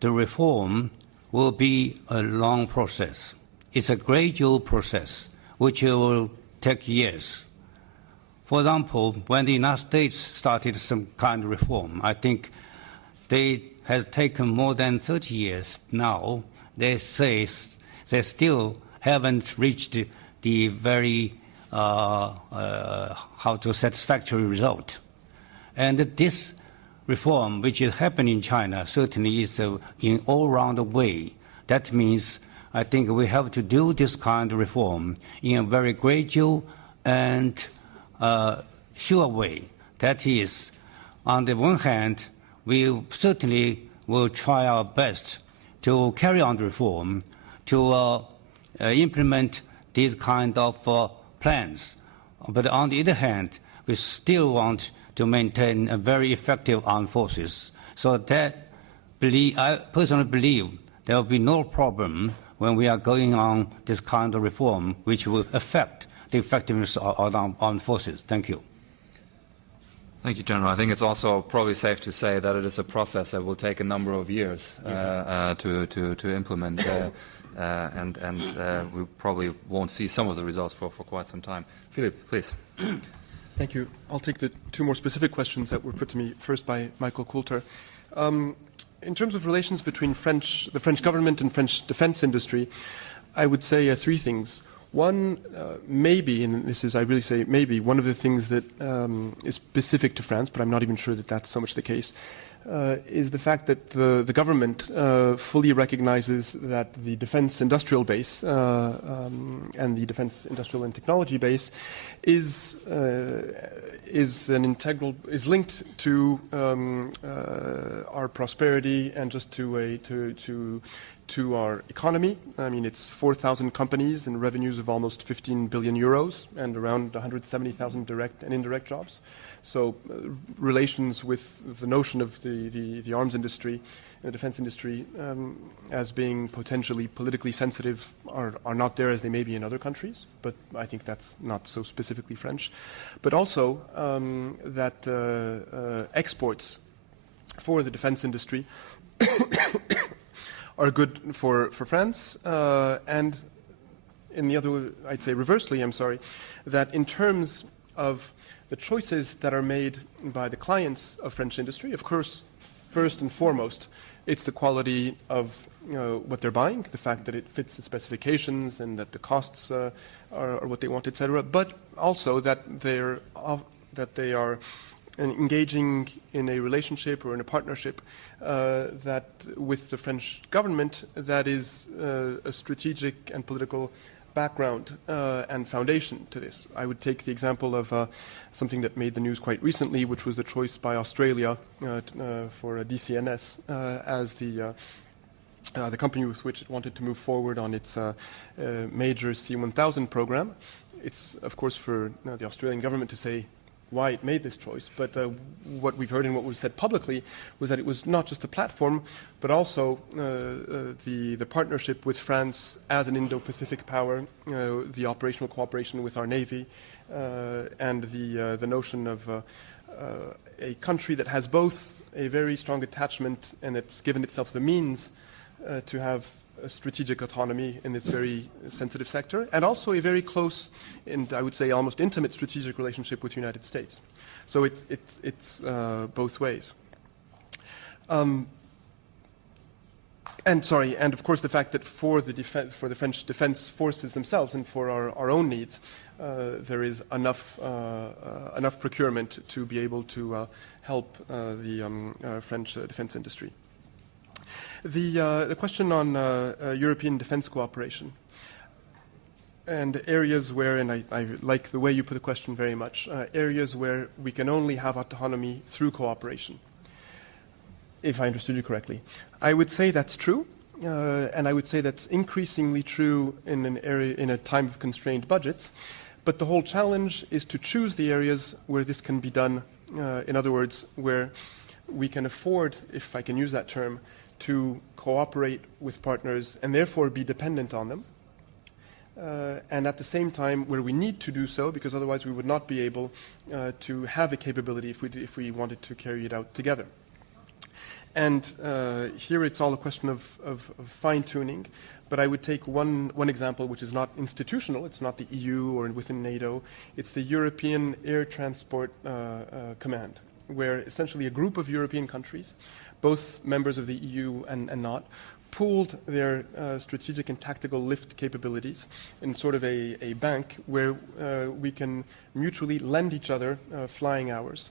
the reform will be a long process. It's a gradual process, which will take years. For example, when the United States started some kind of reform, I think they has taken more than 30 years now, they say they still haven't reached the very satisfactory result. And this reform, which is happening in China, certainly is in all-round way. That means I think we have to do this kind of reform in a very gradual and sure way. That is, on the one hand, we certainly will try our best to carry on the reform, to implement these kind of plans. But on the other hand, we still want to maintain a very effective armed forces. So that I personally believe there will be no problem when we are going on this kind of reform, which will affect the effectiveness of our armed forces. Thank you. Thank you, General. I think it's also probably safe to say that it is a process that will take a number of years to implement, and we probably won't see some of the results for quite some time. Philippe, please. Thank you. I'll take the two more specific questions that were put to me, first by Michael Coulter. In terms of relations between the French government and French defense industry, I would say three things. One, maybe, and this is, I really say maybe, one of the things that is specific to France, but I'm not even sure that that's so much the case, is the fact that the government fully recognizes that the defense industrial base and the defense industrial and technology base is linked to our prosperity and just to our economy. I mean, it's 4,000 companies and revenues of almost 15 billion euros and around 170,000 direct and indirect jobs. So relations with the notion of the arms industry, the defense industry, as being potentially politically sensitive are not there as they may be in other countries, but I think that's not so specifically French. But also that exports for the defense industry are good for France, and in the other, I'd say reversely, I'm sorry, that in terms of the choices that are made by the clients of French industry, of course, first and foremost, it's the quality of what they're buying, the fact that it fits the specifications and that the costs are what they want, etc. But also that they are engaging in a relationship or in a partnership that with the French government that is a strategic and political background and foundation to this. I would take the example of something that made the news quite recently, which was the choice by Australia for a DCNS as the company with which it wanted to move forward on its major C-1000 program. It's, of course, for the Australian government to say why it made this choice, but what we've heard and what was said publicly was that it was not just a platform, but also the partnership with France as an Indo-Pacific power, the operational cooperation with our Navy, and the notion of a country that has both a very strong attachment and it's given itself the means to have a strategic autonomy in this very sensitive sector, and also a very close and I would say almost intimate strategic relationship with the United States. So it's both ways. And of course the fact that for the French defense forces themselves and for our own needs, there is enough procurement to be able to help the French defense industry. The question on European defense cooperation and areas where, and I like the way you put the question very much, areas where we can only have autonomy through cooperation, if I understood you correctly. I would say that's true, and I would say that's increasingly true in a time of constrained budgets, but the whole challenge is to choose the areas where this can be done, in other words, where we can afford, if I can use that term, to cooperate with partners and therefore be dependent on them, and at the same time where we need to do so because otherwise we would not be able to have a capability if we wanted to carry it out together. And here it's all a question of fine-tuning, but I would take one example which is not institutional, it's not the EU or within NATO, it's the European Air Transport Command, where essentially a group of European countries both members of the EU and not, pooled their strategic and tactical lift capabilities in sort of a bank where we can mutually lend each other flying hours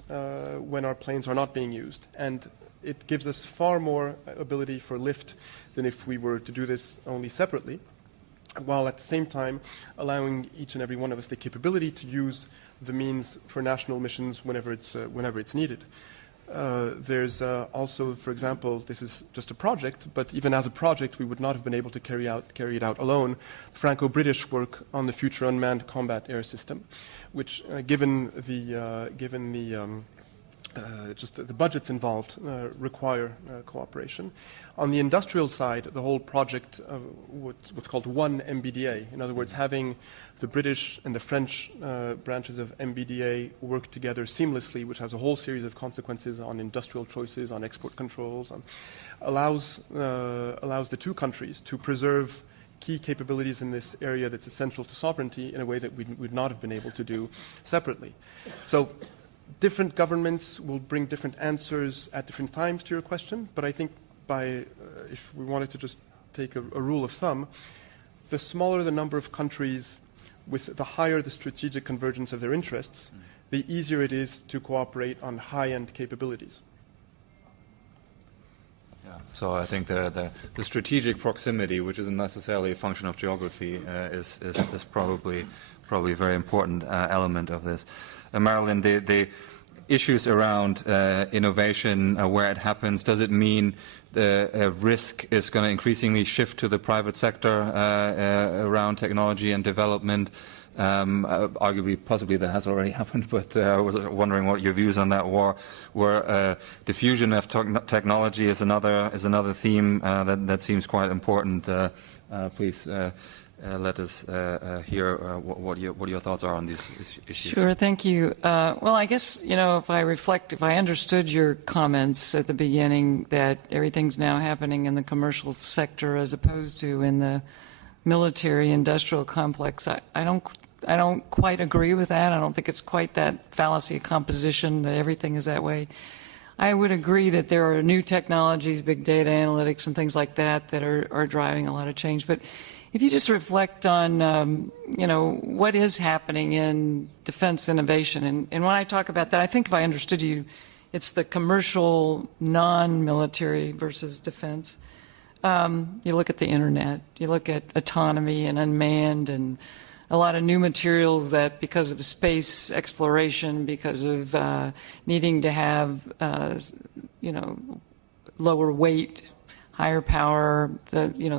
when our planes are not being used. And it gives us far more ability for lift than if we were to do this only separately, while at the same time allowing each and every one of us the capability to use the means for national missions whenever it's needed. There's also, for example, this is just a project, but even as a project, we would not have been able to carry it out alone. Franco-British work on the future unmanned combat air system, which, given just the budgets involved, require cooperation. On the industrial side, the whole project, what's called one MBDA, in other words, having the British and the French branches of MBDA work together seamlessly, which has a whole series of consequences on industrial choices, on export controls, allows the two countries to preserve key capabilities in this area that's essential to sovereignty in a way that we would not have been able to do separately. So different governments will bring different answers at different times to your question, but I think if we wanted to just take a rule of thumb, the smaller the number of countries, with the higher the strategic convergence of their interests, the easier it is to cooperate on high-end capabilities. Yeah. So I think the strategic proximity, which isn't necessarily a function of geography, is probably a very important element of this. Marillyn, the issues around innovation, where it happens, does it mean the risk is going to increasingly shift to the private sector around technology and development? Arguably, possibly that has already happened, but I was wondering what your views on that were. Diffusion of technology is another theme that seems quite important. Please let us hear what your thoughts are on these issues. Sure, thank you. Well, I guess, if I understood your comments at the beginning that everything's now happening in the commercial sector as opposed to in the military industrial complex, I don't quite agree with that. I don't think it's quite that fallacy of composition that everything is that way. I would agree that there are new technologies, big data analytics and things like that are driving a lot of change. But if you just reflect on, what is happening in defense innovation, and when I talk about that, I think if I understood you, it's the commercial, non-military versus defense. You look at the internet, you look at autonomy and unmanned and a lot of new materials that because of space exploration, because of needing to have, lower weight, higher power,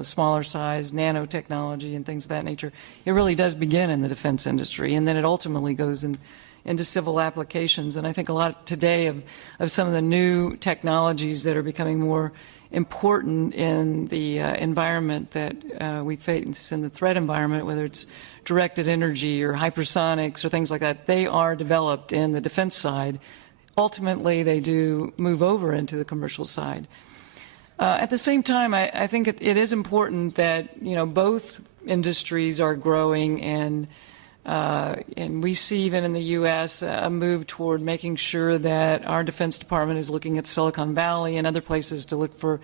smaller size, nanotechnology and things of that nature. It really does begin in the defense industry, and then it ultimately goes into civil applications. And I think a lot today of some of the new technologies that are becoming more important in the environment that we face in the threat environment, whether it's directed energy or hypersonics or things like that, they are developed in the defense side. Ultimately, they do move over into the commercial side. At the same time, I think it is important that both industries are growing, and we see even in the U.S. a move toward making sure that our Defense Department is looking at Silicon Valley and other places to look for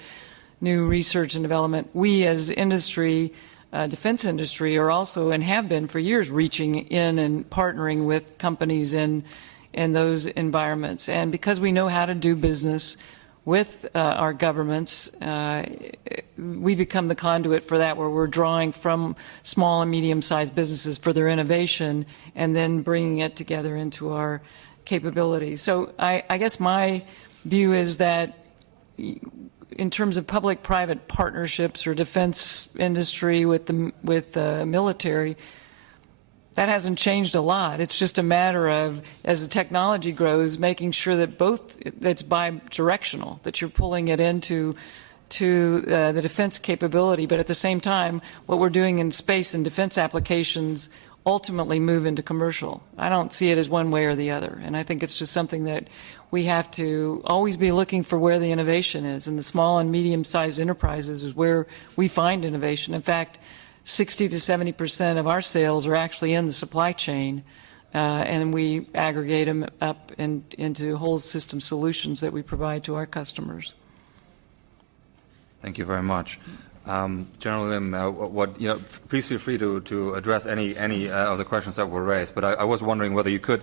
new research and development. We as industry, defense industry, are also and have been for years reaching in and partnering with companies in those environments. And because we know how to do business with our governments, we become the conduit for that, where we're drawing from small and medium-sized businesses for their innovation and then bringing it together into our capabilities. So I guess my view is that in terms of public-private partnerships or defense industry with the military, that hasn't changed a lot. It's just a matter of, as the technology grows, making sure that it's bi-directional, that you're pulling it into the defense capability, but at the same time, what we're doing in space and defense applications ultimately move into commercial. I don't see it as one way or the other, and I think it's just something that we have to always be looking for where the innovation is, and the small and medium-sized enterprises is where we find innovation. In fact, 60 to 70% of our sales are actually in the supply chain, and we aggregate them up into whole system solutions that we provide to our customers. Thank you very much. General Lim, please feel free to address any of the questions that were raised. But I was wondering whether you could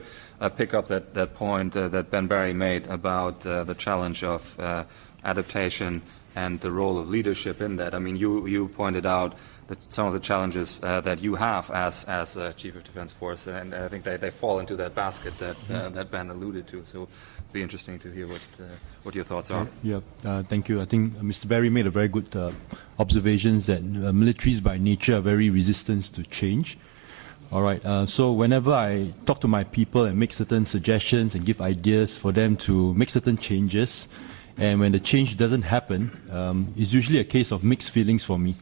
pick up that point that Ben Barry made about the challenge of adaptation and the role of leadership in that. I mean, you pointed out that some of the challenges that you have as Chief of Defense Force, and I think they fall into that basket that Ben alluded to. So it'd be interesting to hear what your thoughts are. Yeah, thank you. I think Mr. Barry made a very good observations that militaries by nature are very resistant to change. All right, so whenever I talk to my people and make certain suggestions and give ideas for them to make certain changes, and when the change doesn't happen, it's usually a case of mixed feelings for me.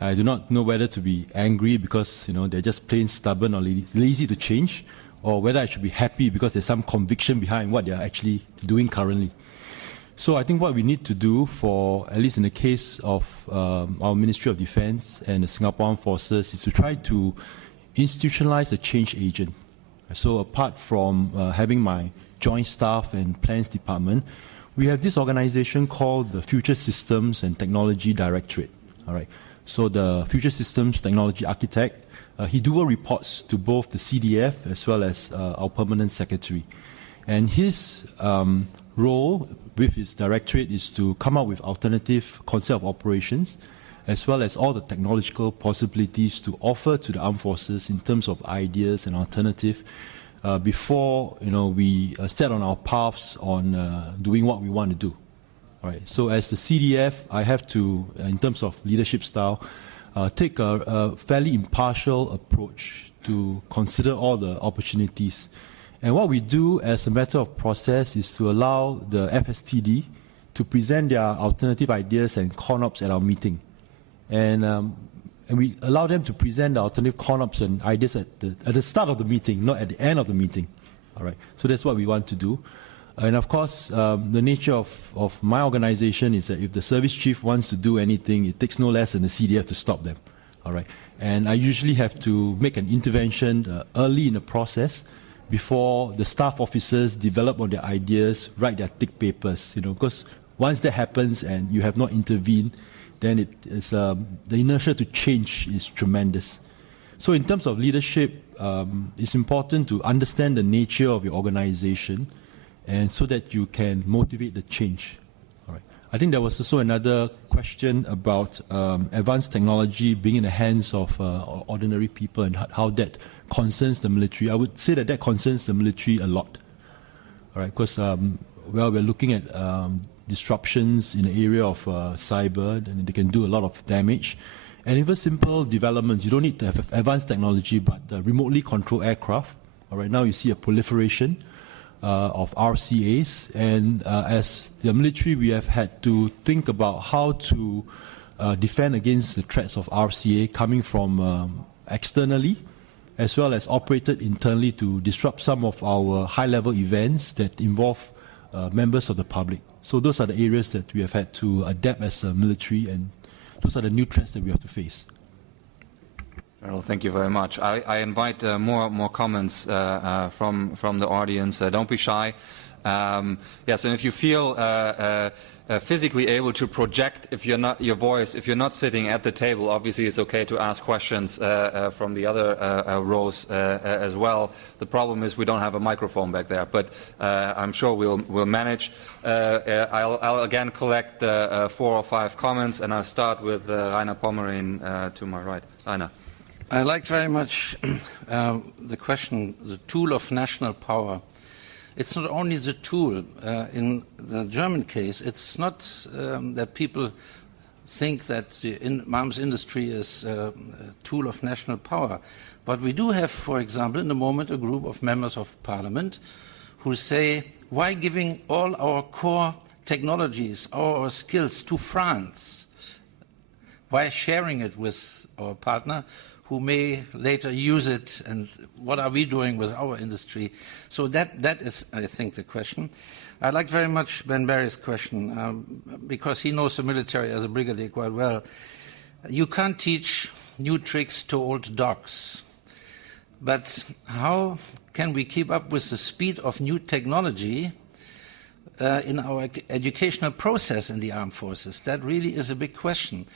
I do not know whether to be angry because they're just plain stubborn or lazy to change, or whether I should be happy because there's some conviction behind what they're actually doing currently. So I think what we need to do for, at least in the case of our Ministry of Defense and the Singapore Armed Forces, is to try to institutionalize a change agent. So apart from having my joint staff and plans department, we have this organization called the Future Systems and Technology Directorate. All right. So the Future Systems Technology Architect, he dual reports to both the CDF as well as our Permanent Secretary. And his role with his directorate is to come up with alternative concept of operations, as well as all the technological possibilities to offer to the armed forces in terms of ideas and alternative before we set on our paths on doing what we want to do. All right. So as the CDF, I have to, in terms of leadership style, take a fairly impartial approach to consider all the opportunities. And what we do as a matter of process is to allow the FSTD to present their alternative ideas and CONOPS at our meeting. And we allow them to present the alternative CONOPS and ideas at the start of the meeting, not at the end of the meeting. All right. So that's what we want to do. And of course, the nature of my organization is that if the service chief wants to do anything, it takes no less than the CDF to stop them. All right. And I usually have to make an intervention early in the process before the staff officers develop on their ideas, write their thick papers. Because once that happens and you have not intervened, then the inertia to change is tremendous. So in terms of leadership, it's important to understand the nature of your organization, and so that you can motivate the change. All right. I think there was also another question about advanced technology being in the hands of ordinary people and how that concerns the military. I would say that concerns the military a lot. All right, because we're looking at disruptions in the area of cyber, and they can do a lot of damage. And even simple developments, you don't need to have advanced technology, but remotely controlled aircraft. All right, now you see a proliferation of RCAs, and as the military, we have had to think about how to defend against the threats of RCA coming from externally, as well as operated internally to disrupt some of our high-level events that involve members of the public. So those are the areas that we have had to adapt as a military, and those are the new threats that we have to face. Well, thank you very much. I invite more comments from the audience. Don't be shy. Yes, and if you feel physically able to project, if you're not sitting at the table, obviously it's okay to ask questions from the other rows as well. The problem is we don't have a microphone back there, but I'm sure we'll manage. I'll again collect 4 or 5 comments, and I'll start with Rainer Pommerin to my right. Rainer. I liked very much the question, the tool of national power. It's not only the tool. In the German case, it's not that people think that the arms industry is a tool of national power. But we do have, for example, in the moment, a group of members of parliament who say, why giving all our core technologies, our skills to France? Why sharing it with our partner who may later use it, and what are we doing with our industry? So that is, I think, the question. I like very much Ben Barry's question, because he knows the military as a brigadier quite well. You can't teach new tricks to old dogs. But how can we keep up with the speed of new technology in our educational process in the armed forces? That really is a big question.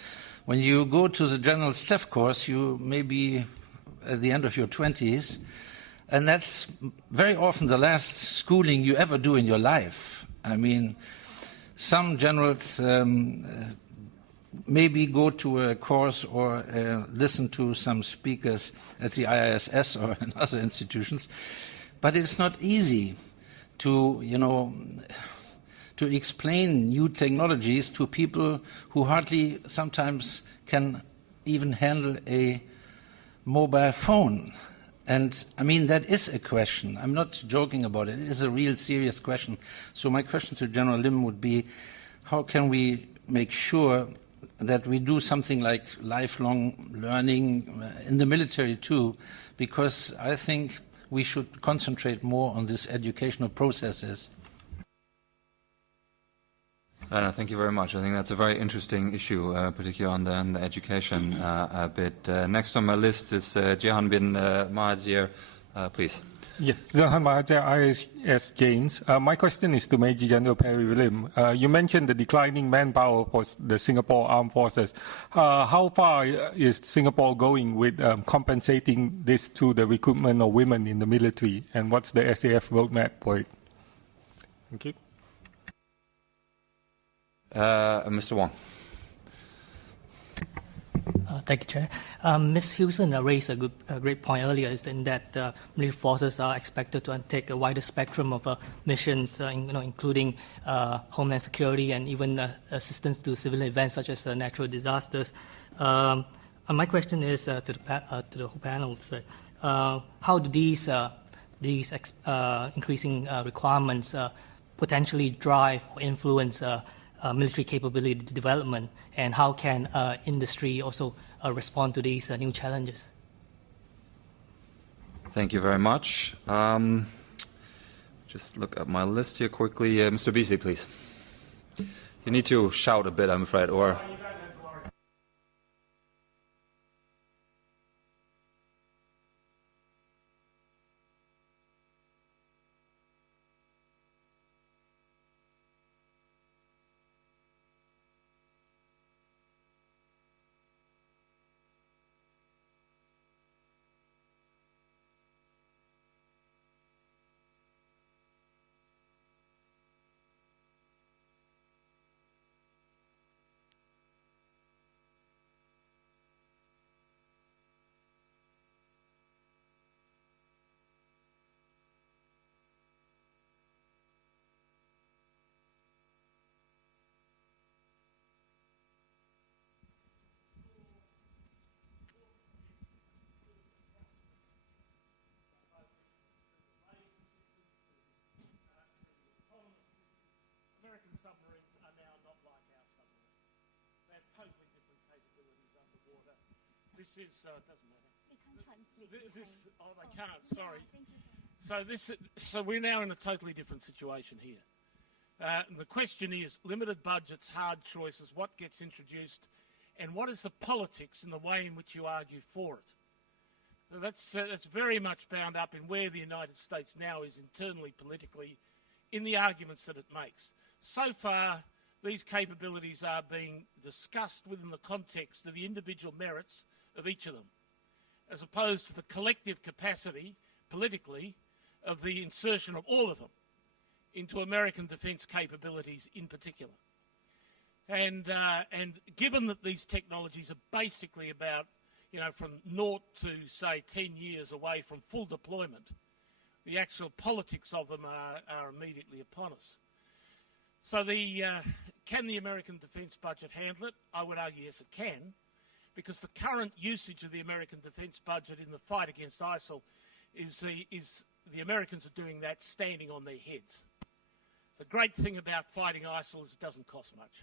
When you go to the general staff course, you may be at the end of your 20s, and that's very often the last schooling you ever do in your life. I mean, some generals maybe go to a course or listen to some speakers at the IISS or in other institutions, but it's not easy to, to explain new technologies to people who hardly sometimes can even handle a mobile phone. And I mean, that is a question. I'm not joking about it. It is a real serious question. So my question to General Lim would be, how can we make sure that we do something like lifelong learning in the military too? Because I think we should concentrate more on these educational processes. Thank you very much. I think that's a very interesting issue, particularly on the education bit. Next on my list is Jehan bin Mahathir. Please. Yes, Jehan Mahathir, IISS Gaines. My question is to Major General Perry William. You mentioned the declining manpower for the Singapore Armed Forces. How far is Singapore going with compensating this to the recruitment of women in the military, and what's the SAF roadmap for it? Thank you. Mr. Wong. Thank you, Chair. Ms. Hewson raised a great point earlier, is in that military forces are expected to undertake a wider spectrum of missions, including homeland security and even assistance to civilian events such as natural disasters. My question is to the whole panel: how do these increasing requirements potentially drive or influence military capability development, and how can industry also respond to these new challenges? Thank you very much. Just look at my list here quickly. Mr. Beasley, please. You need to shout a bit, I'm afraid, or... American submarines are now not like our submarines. They have totally different capabilities underwater. This is, doesn't matter. They can't translate. They can't, sorry. So we're now in a totally different situation here. The question is, limited budgets, hard choices, what gets introduced, and what is the politics and the way in which you argue for it? So that's very much bound up in where the United States now is internally, politically, in the arguments that it makes. So far, these capabilities are being discussed within the context of the individual merits of each of them, as opposed to the collective capacity, politically, of the insertion of all of them into American defence capabilities in particular. And given that these technologies are basically about, from 0 to, say, 10 years away from full deployment, the actual politics of them are immediately upon us. So can the American defence budget handle it? I would argue yes, it can, because the current usage of the American defence budget in the fight against ISIL is the Americans are doing that standing on their heads. The great thing about fighting ISIL is it doesn't cost much.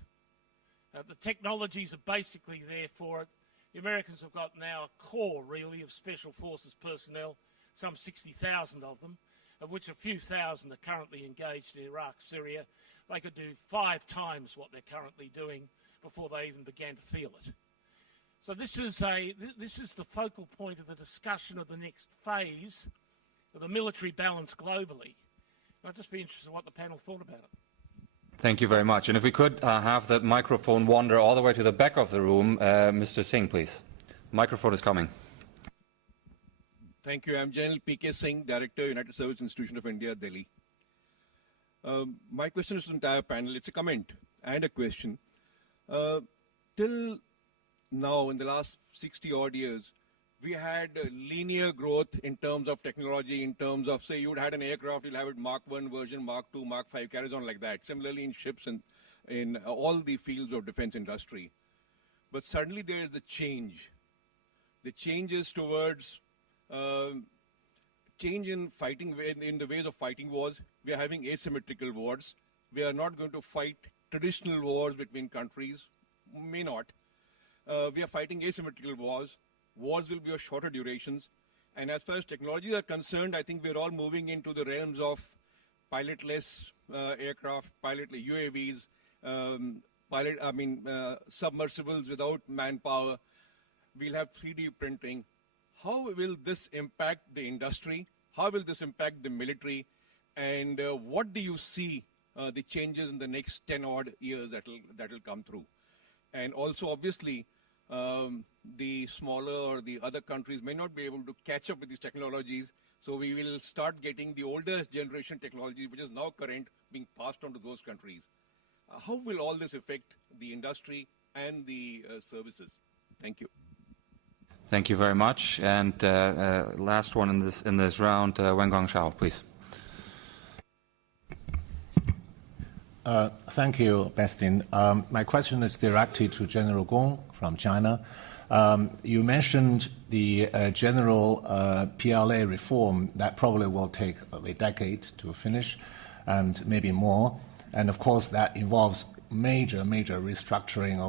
The technologies are basically there for it. The Americans have got now a core, really, of Special Forces personnel, some 60,000 of them, of which a few thousand are currently engaged in Iraq, Syria. They could do 5 times what they're currently doing before they even began to feel it. So this is the focal point of the discussion of the next phase of the military balance globally. I'd just be interested in what the panel thought about it. Thank you very much. And if we could have the microphone wander all the way to the back of the room, Mr. Singh, please. Microphone is coming. Thank you. I'm General P.K. Singh, Director, United Service Institution of India, Delhi. My question is to the entire panel. It's a comment and a question. Till now, in the last 60-odd years, we had linear growth in terms of technology, in terms of, say, you would have an aircraft, you'll have it Mark 1 version, Mark 2, Mark 5, carries on like that. Similarly, in ships and in all the fields of defense industry. But suddenly there is a change. The change is towards change in fighting, in the ways of fighting wars. We are having asymmetrical wars. We are not going to fight traditional wars between countries, may not. We are fighting asymmetrical wars. Wars will be of shorter durations. And as far as technologies are concerned, I think we're all moving into the realms of pilotless aircraft, pilotless UAVs, submersibles without manpower. We'll have 3D printing. How will this impact the industry? How will this impact the military? And what do you see the changes in the next 10-odd years that will come through? And also, obviously, the smaller or the other countries may not be able to catch up with these technologies, so we will start getting the older generation technology, which is now current, being passed on to those countries. How will all this affect the industry and the services? Thank you. Thank you very much. And last one in this round, Wen Guangshao, please. Thank you, Bastian. My question is directed to General Gong from China. You mentioned the general PLA reform that probably will take a decade to finish and maybe more. And of course, that involves major restructuring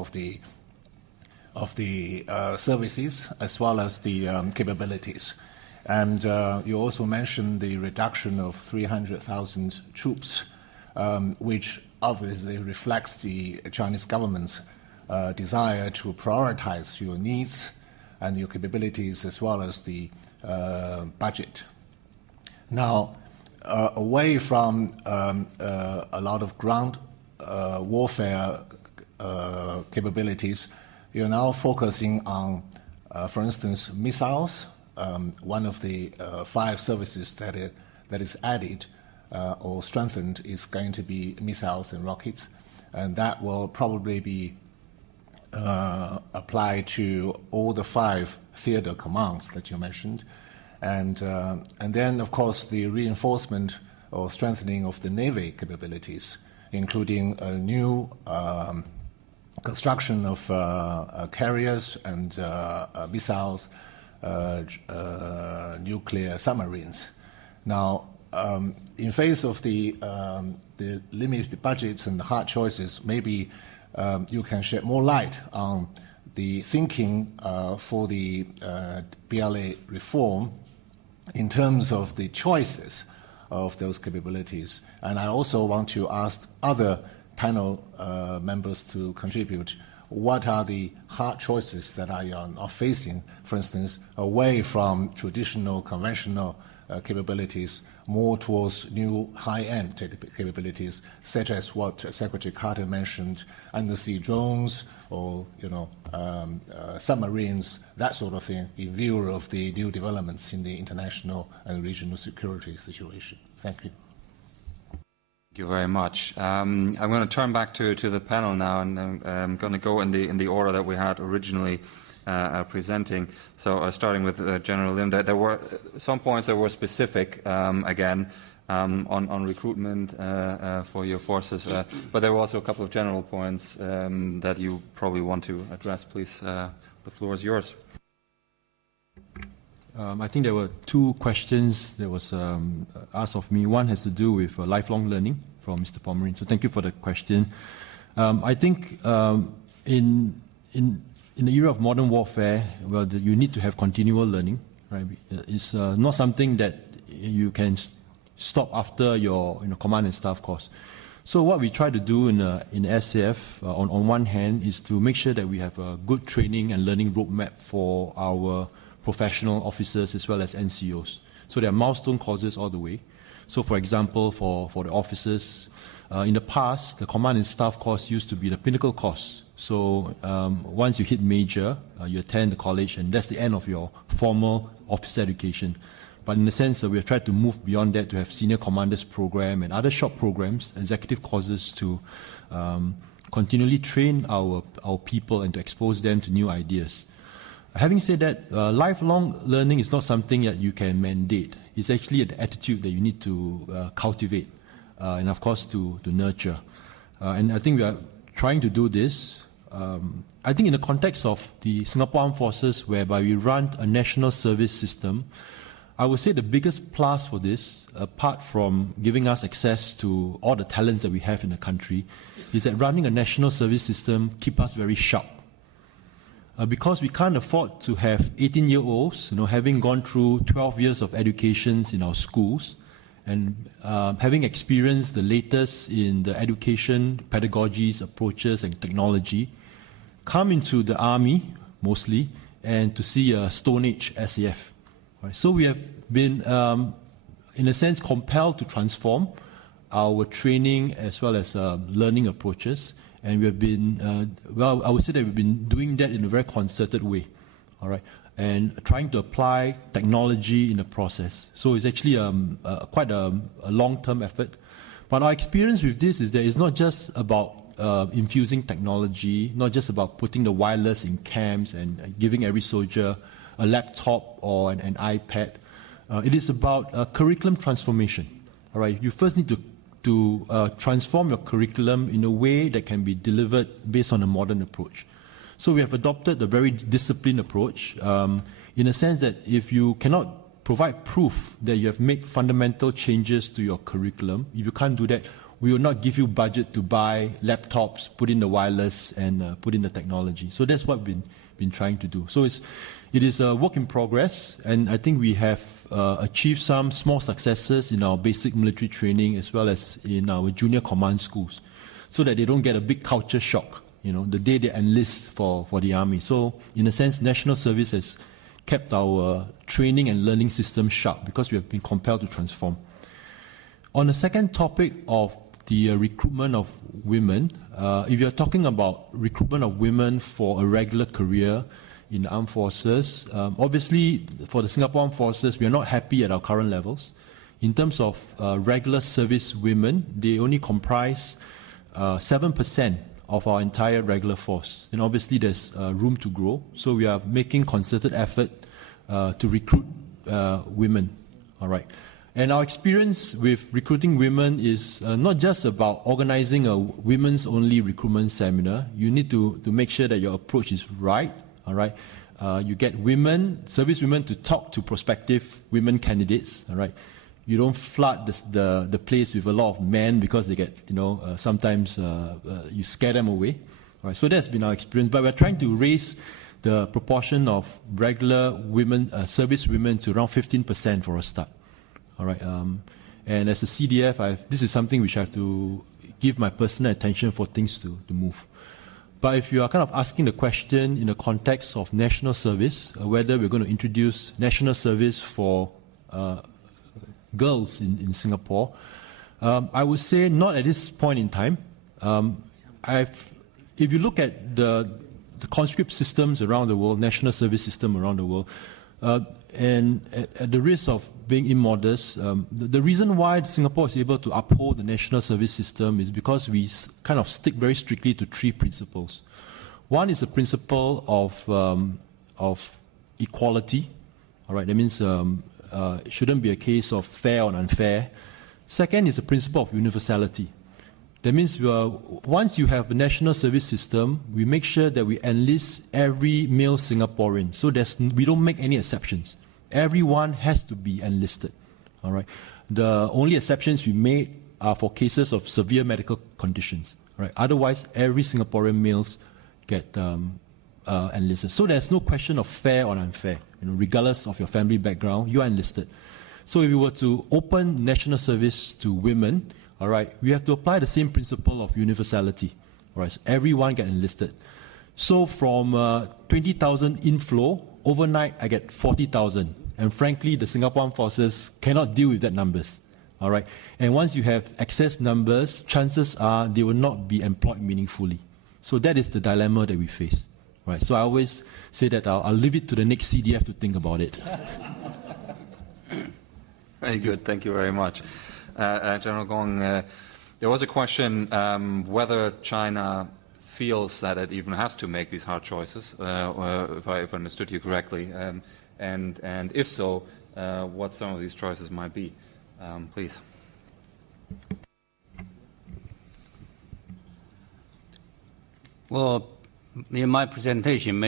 of the services as well as the capabilities. And you also mentioned the reduction of 300,000 troops, which obviously reflects the Chinese government's desire to prioritize your needs and your capabilities as well as the budget. Now, away from a lot of ground warfare capabilities, you're now focusing on, for instance, missiles. One of the 5 services that is added or strengthened is going to be missiles and rockets, and that will probably be applied to all the 5 theater commands that you mentioned. And then, of course, the reinforcement or strengthening of the Navy capabilities, including a new construction of carriers and missiles, nuclear submarines. Now, in face of the limited budgets and the hard choices, maybe you can shed more light on the thinking for the PLA reform in terms of the choices of those capabilities. And I also want to ask other panel members to contribute. What are the hard choices that are not facing, for instance, away from traditional, conventional capabilities, more towards new high-end capabilities, such as what Secretary Carter mentioned, undersea drones or submarines, that sort of thing, in view of the new developments in the international and regional security situation. Thank you. Thank you very much. I'm going to turn back to the panel now, and I'm going to go in the order that we had originally presenting. So starting with General Lim, there were some points that were specific, again, on recruitment for your forces, but there were also a couple of general points that you probably want to address. Please, the floor is yours. I think there were 2 questions that was asked of me. One has to do with lifelong learning from Mr. Pomeroy. So thank you for the question. I think in the era of modern warfare, well, you need to have continual learning. Right? It's not something that you can stop after your command and staff course. So what we try to do in SAF, on one hand, is to make sure that we have a good training and learning roadmap for our professional officers as well as NCOs. So there are milestone courses all the way. So, for example, for the officers, in the past, the command and staff course used to be the pinnacle course. So once you hit major, you attend the college, and that's the end of your formal officer education. But in a sense, we have tried to move beyond that to have senior commanders program and other short programs, executive courses to continually train our people and to expose them to new ideas. Having said that, lifelong learning is not something that you can mandate. It's actually an attitude that you need to cultivate and, of course, to nurture. And I think we are trying to do this. I think in the context of the Singapore Armed Forces, whereby we run a national service system, I would say the biggest plus for this, apart from giving us access to all the talents that we have in the country, is that running a national service system keeps us very sharp. Because we can't afford to have 18-year-olds, having gone through 12 years of education in our schools and having experienced the latest in the education, pedagogies, approaches, and technology, come into the army, mostly, and to see a Stone Age SAF. Right? So we have been, in a sense, compelled to transform our training as well as learning approaches. And we have been, I would say that we've been doing that in a very concerted way, all right, and trying to apply technology in the process. So it's actually quite a long-term effort. But our experience with this is that it's not just about infusing technology, not just about putting the wireless in camps and giving every soldier a laptop or an iPad. It is about curriculum transformation, all right. You first need to transform your curriculum in a way that can be delivered based on a modern approach. So we have adopted a very disciplined approach in a sense that if you cannot provide proof that you have made fundamental changes to your curriculum, if you can't do that, we will not give you budget to buy laptops, put in the wireless, and put in the technology. So that's what we've been trying to do. So it is a work in progress, and I think we have achieved some small successes in our basic military training as well as in our junior command schools, so that they don't get a big culture shock, the day they enlist for the army. So in a sense, national service has kept our training and learning system sharp because we have been compelled to transform. On the second topic of the recruitment of women, if you're talking about recruitment of women for a regular career in the armed forces, obviously for the Singapore Armed Forces, we are not happy at our current levels. In terms of regular service women, they only comprise 7% of our entire regular force. And obviously there's room to grow. So we are making concerted effort to recruit women. All right. And our experience with recruiting women is not just about organizing a women's only recruitment seminar. You need to make sure that your approach is right. All right. You get service women to talk to prospective women candidates. All right. You don't flood the place with a lot of men because they get, sometimes you scare them away. All right. So that's been our experience. But we're trying to raise the proportion of regular women, service women to around 15% for a start. All right. And as a CDF, this is something which I have to give my personal attention for things to move. But if you are kind of asking the question in the context of national service, whether we're going to introduce national service for girls in Singapore, I would say not at this point in time. If you look at the conscript systems around the world, national service system around the world, and at the risk of being immodest, the reason why Singapore is able to uphold the national service system is because we kind of stick very strictly to three principles. One is the principle of equality. All right, that means it shouldn't be a case of fair or unfair. Second is the principle of universality. That means once you have a national service system, we make sure that we enlist every male Singaporean. So we don't make any exceptions. Everyone has to be enlisted. All right. The only exceptions we made are for cases of severe medical conditions. Right. Otherwise, every Singaporean males get enlisted. So there's no question of fair or unfair. Regardless of your family background, you are enlisted. So if we were to open national service to women, all right, we have to apply the same principle of universality. All right, so everyone get enlisted. So from 20,000 inflow, overnight I get 40,000. And frankly, the Singapore Armed Forces cannot deal with that numbers. All right. And once you have excess numbers, chances are they will not be employed meaningfully. So that is the dilemma that we face. Right. So I always say that I'll leave it to the next CDF to think about it. Very good. Thank you very much. General Gong, there was a question whether China feels that it even has to make these hard choices, if I understood you correctly, and if so, what some of these choices might be. Please. Well, in my presentation,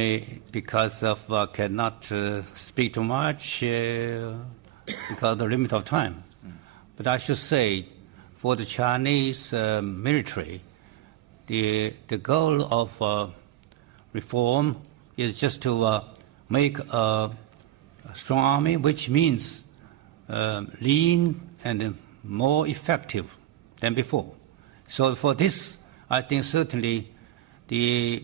because of cannot speak too much because of the limit of time, but I should say, for the Chinese military, the goal of reform is just to make a strong army, which means lean and more effective than before. So for this, I think certainly the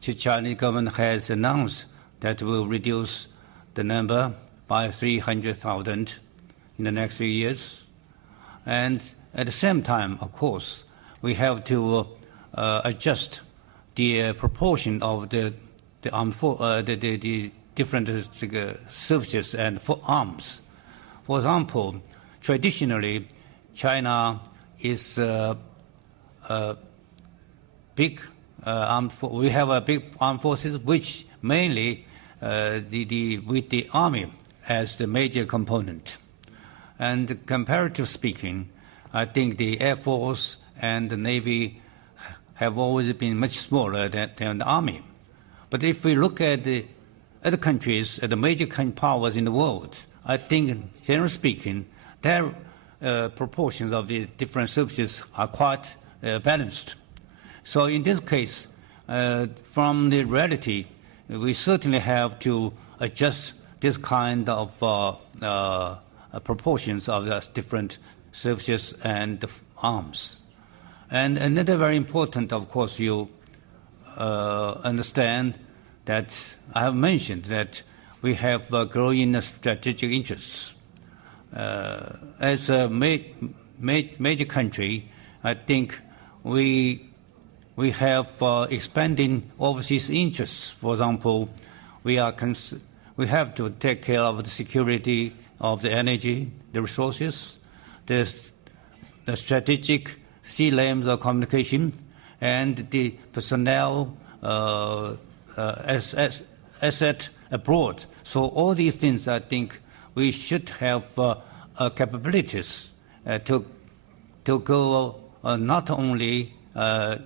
Chinese government has announced that will reduce the number by 300,000 in the next few years. And at the same time, of course, we have to adjust the proportion of the different services and for arms. For example, traditionally, China is big. We have a big armed forces, which mainly with the army as the major component. And comparatively speaking, I think the Air Force and the Navy have always been much smaller than the Army. But if we look at the other countries, the major powers in the world, I think, generally speaking, their proportions of the different services are quite balanced. So in this case, from the reality, we certainly have to adjust this kind of proportions of the different services and arms. And another very important, of course, you understand that I have mentioned that we have growing strategic interests. As a major country, I think we have expanding overseas interests. For example, we have to take care of the security of the energy, the resources, the strategic sea lanes of communication, and the personnel asset abroad. So all these things, I think, we should have capabilities to go not only to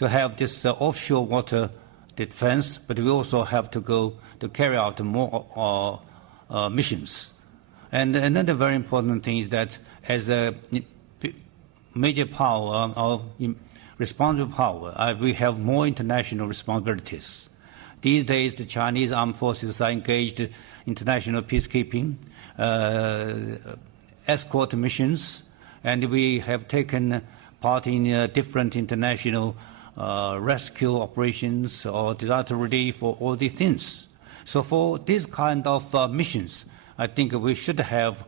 have this offshore water defense, but we also have to go to carry out more missions. And another very important thing is that as a major power or responsible power, we have more international responsibilities. These days, the Chinese armed forces are engaged in international peacekeeping, escort missions, and we have taken part in different international rescue operations or disaster relief or all these things. So for these kind of missions, I think we should have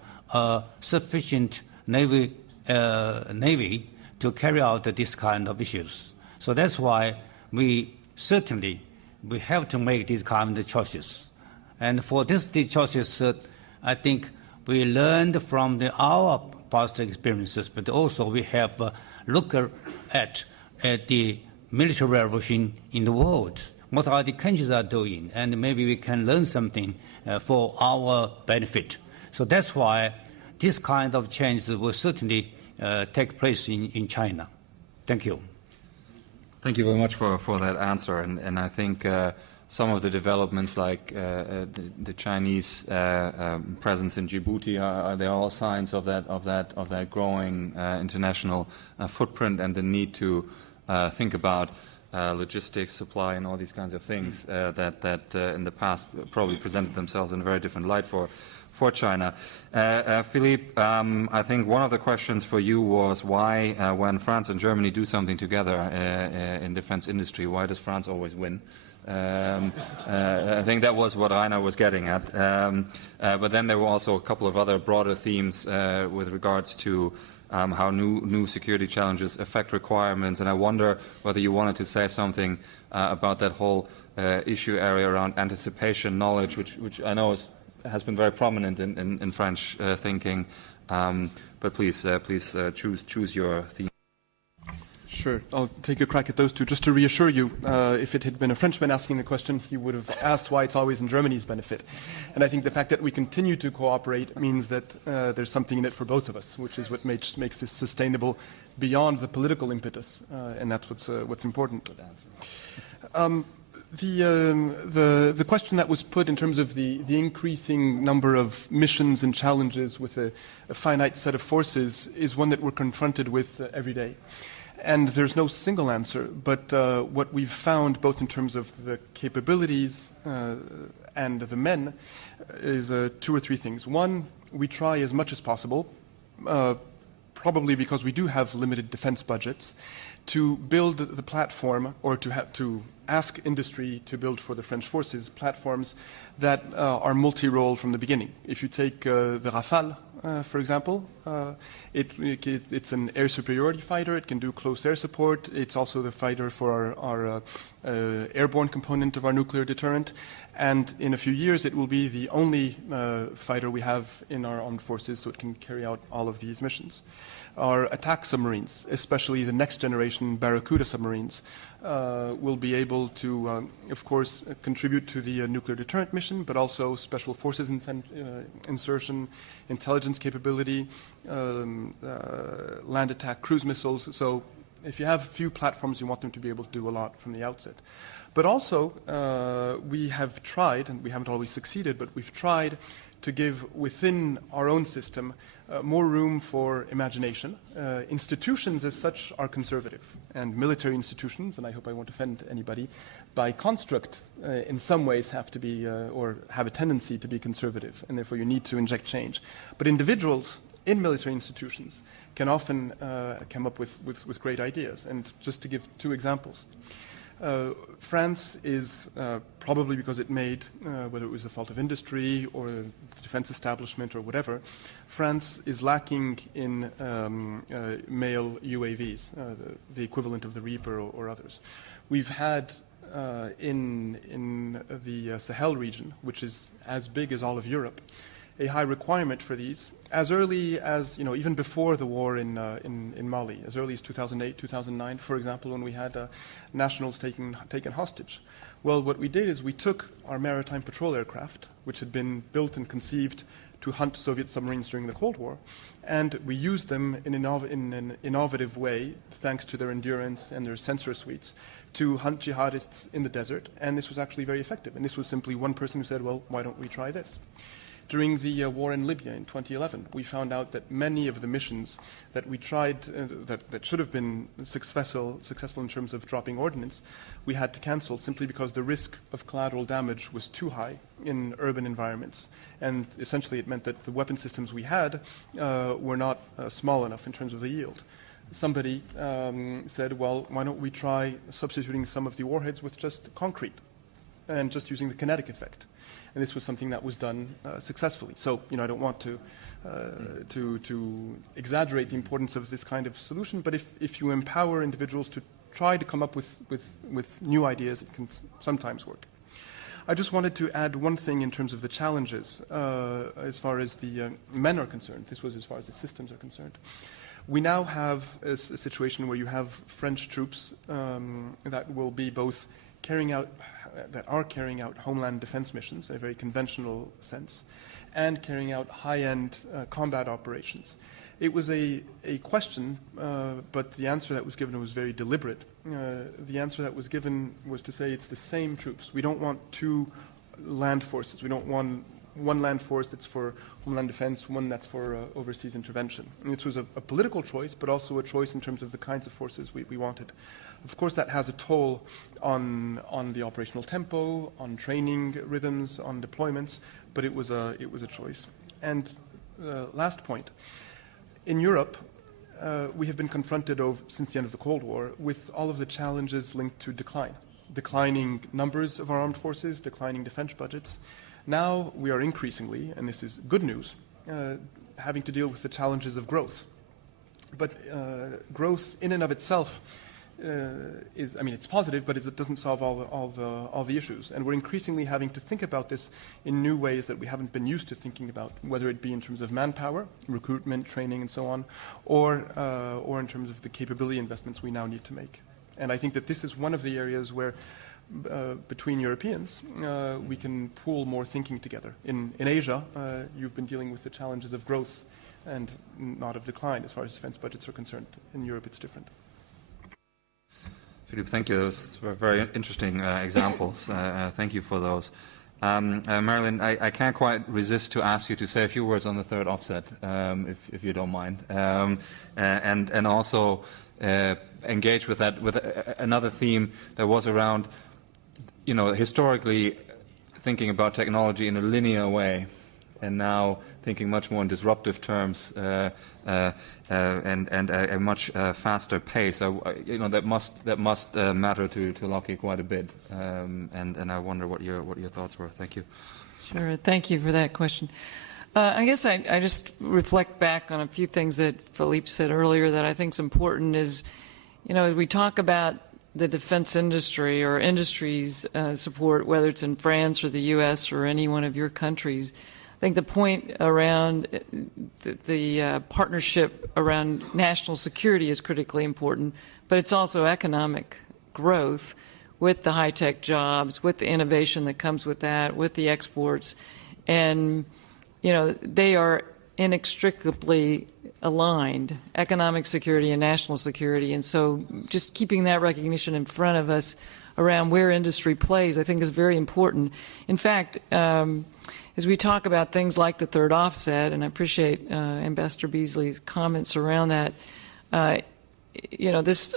sufficient Navy to carry out this kind of issues. So that's why we have to make these kind of choices. And for these choices, I think we learned from our past experiences, but also we have looked at the military revolution in the world. What are the countries are doing, and maybe we can learn something for our benefit. So that's why this kind of change will certainly take place in China. Thank you. Thank you very much for that answer. And I think some of the developments, like the Chinese presence in Djibouti, they're all signs of that growing international footprint and the need to think about logistics, supply, and all these kinds of things that in the past probably presented themselves in a very different light for China. Philippe, I think one of the questions for you was why, when France and Germany do something together in defense industry, why does France always win? I think that was what Rainer was getting at. But then there were also a couple of other broader themes with regards to how new security challenges affect requirements. And I wonder whether you wanted to say something about that whole issue area around anticipation knowledge, which I know has been very prominent in French thinking. But please choose your theme. Sure, I'll take a crack at those two. Just to reassure you, if it had been a Frenchman asking the question, he would have asked why it's always in Germany's benefit. And I think the fact that we continue to cooperate means that there's something in it for both of us, which is what makes this sustainable beyond the political impetus, and that's what's important. The question that was put in terms of the increasing number of missions and challenges with a finite set of forces is one that we're confronted with every day. And there's no single answer, but what we've found, both in terms of the capabilities and the men, is 2 or 3 things. One, we try as much as possible, probably because we do have limited defense budgets, to build the platform, or to ask industry to build for the French forces platforms that are multi-role from the beginning. If you take the Rafale, for example, it's an air superiority fighter. It can do close air support. It's also the fighter for our airborne component of our nuclear deterrent. And in a few years, it will be the only fighter we have in our armed forces, so it can carry out all of these missions. Our attack submarines, especially the next generation Barracuda submarines, will be able to, of course, contribute to the nuclear deterrent mission, but also special forces insertion, intelligence capability, land attack cruise missiles. So if you have few platforms, you want them to be able to do a lot from the outset. But also, we have tried, and we haven't always succeeded, but we've tried to give within our own system more room for imagination. Institutions as such are conservative, and military institutions, and I hope I won't offend anybody, by construct in some ways have to be, or have a tendency to be conservative, and therefore you need to inject change. But individuals in military institutions can often come up with great ideas. And just to give 2 examples. France is, probably because it made, whether it was the fault of industry or the defense establishment or whatever, France is lacking in male UAVs, the equivalent of the Reaper or others. We've had in the Sahel region, which is as big as all of Europe, a high requirement for these as early as, even before the war in Mali, as early as 2008, 2009, for example, when we had nationals taken hostage. Well, what we did is we took our maritime patrol aircraft, which had been built and conceived to hunt Soviet submarines during the Cold War, and we used them in an innovative way, thanks to their endurance and their sensor suites, to hunt jihadists in the desert, and this was actually very effective. And this was simply one person who said, well, why don't we try this? During the war in Libya in 2011, we found out that many of the missions that we tried, that should have been successful in terms of dropping ordnance, we had to cancel simply because the risk of collateral damage was too high in urban environments. And essentially it meant that the weapon systems we had were not small enough in terms of the yield. Somebody said, well, why don't we try substituting some of the warheads with just concrete and just using the kinetic effect? And this was something that was done successfully. So, I don't want to exaggerate the importance of this kind of solution, but if you empower individuals to try to come up with new ideas, it can sometimes work. I just wanted to add one thing in terms of the challenges as far as the men are concerned. This was as far as the systems are concerned. We now have a situation where you have French troops that will be both carrying out homeland defense missions in a very conventional sense, and carrying out high-end combat operations. It was a question, but the answer that was given was very deliberate. The answer that was given was to say it's the same troops. We don't want 2 land forces. We don't want one land force that's for homeland defense, one that's for overseas intervention. And this was a political choice, but also a choice in terms of the kinds of forces we wanted. Of course, that has a toll on the operational tempo, on training rhythms, on deployments, but it was a choice. And last point, in Europe, we have been confronted since the end of the Cold War with all of the challenges linked to decline. declining numbers of our armed forces, declining defense budgets. Now we are increasingly, and this is good news, having to deal with the challenges of growth. But growth in and of itself it's positive, but it doesn't solve all the issues. And we're increasingly having to think about this in new ways that we haven't been used to thinking about, whether it be in terms of manpower, recruitment, training, and so on, or in terms of the capability investments we now need to make. And I think that this is one of the areas where, between Europeans, we can pool more thinking together. In Asia, you've been dealing with the challenges of growth and not of decline as far as defense budgets are concerned. In Europe, it's different. Philippe, thank you. Those were very interesting examples. Thank you for those. Marillyn, I can't quite resist to ask you to say a few words on the third offset, if you don't mind, and also engage with that with another theme that was around, historically thinking about technology in a linear way, and now thinking much more in disruptive terms and a much faster pace. That must matter to Lockheed quite a bit, and I wonder what your thoughts were. Thank you. Sure. Thank you for that question. I guess I just reflect back on a few things that Philippe said earlier that I think is important. Is as we talk about the defense industry or industries support, whether it's in France or the U.S. or any one of your countries, I think the point around the partnership around national security is critically important, but it's also economic growth with the high-tech jobs, with the innovation that comes with that, with the exports. And, they are inextricably aligned, economic security and national security. And so just keeping that recognition in front of us around where industry plays, I think is very important. In fact, as we talk about things like the third offset, and I appreciate Ambassador Beasley's comments around that, this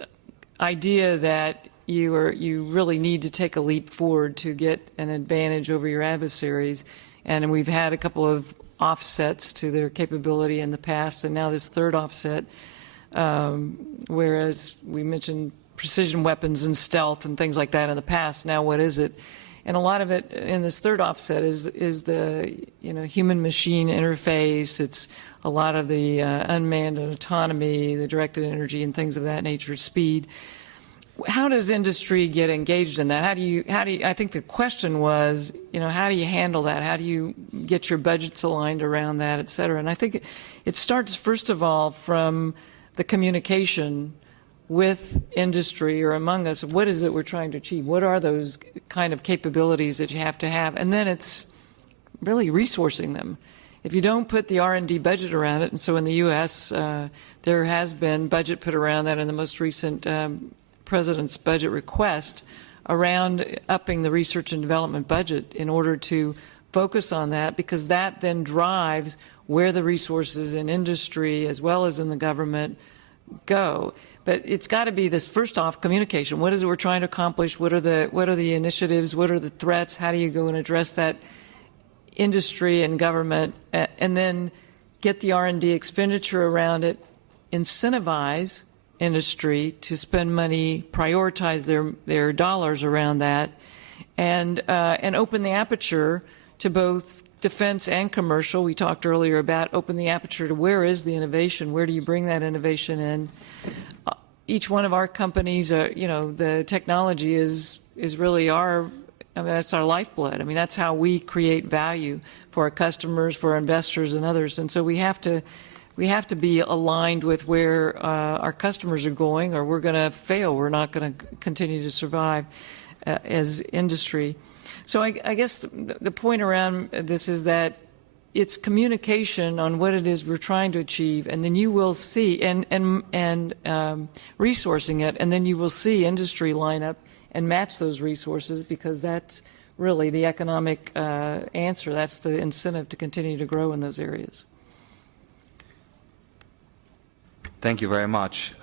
idea that you really need to take a leap forward to get an advantage over your adversaries, and we've had a couple of offsets to their capability in the past, and now this third offset, whereas we mentioned precision weapons and stealth and things like that in the past, now what is it? And a lot of it in this third offset is the human-machine interface. It's a lot of the unmanned autonomy, the directed energy, and things of that nature, speed. How does industry get engaged in that? How do you? I think the question was, how do you handle that? How do you get your budgets aligned around that, et cetera? And I think it starts first of all from the communication with industry or among us. What is it we're trying to achieve? What are those kind of capabilities that you have to have? And then it's really resourcing them. If you don't put the R&D budget around it, and so in the U.S. There has been budget put around that in the most recent President's budget request around upping the research and development budget in order to focus on that, because that then drives where the resources in industry as well as in the government go. But it's got to be this first off communication. What is it we're trying to accomplish? What are the initiatives? What are the threats? How do you go and address that industry and government? And then get the R&D expenditure around it, incentivize industry to spend money, prioritize their dollars around that, and open the aperture to both defense and commercial. We talked earlier about open the aperture to where is the innovation, where do you bring that innovation in. Each one of our companies, the technology is really that's our lifeblood. I mean, that's how we create value for our customers, for our investors and others. And so we have to be aligned with where our customers are going, or we're going to fail. We're not going to continue to survive as industry. So I guess the point around this is that it's communication on what it is we're trying to achieve, and then you will see, and resourcing it, and then you will see industry line up and match those resources, because that's really the economic answer. That's the incentive to continue to grow in those areas. Thank you very much.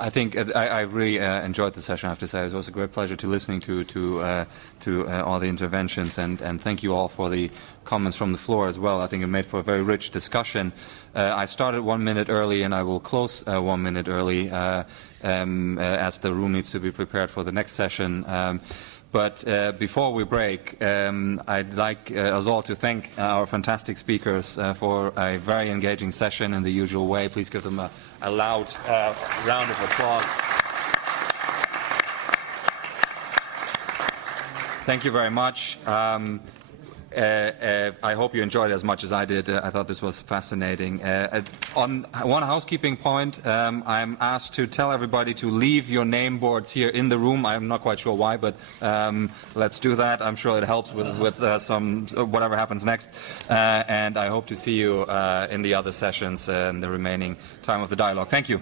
I think I really enjoyed the session, I have to say. It was a great pleasure to listening to all the interventions, and thank you all for the comments from the floor as well. I think it made for a very rich discussion. I started 1 minute early, and I will close 1 minute early as the room needs to be prepared for the next session. But before we break, I'd like us all to thank our fantastic speakers for a very engaging session in the usual way. Please give them a loud round of applause. Thank you very much. I hope you enjoyed it as much as I did. I thought this was fascinating. On one housekeeping point, I'm asked to tell everybody to leave your name boards here in the room. I'm not quite sure why, but let's do that. I'm sure it helps with some whatever happens next. And I hope to see you in the other sessions in the remaining time of the dialogue. Thank you.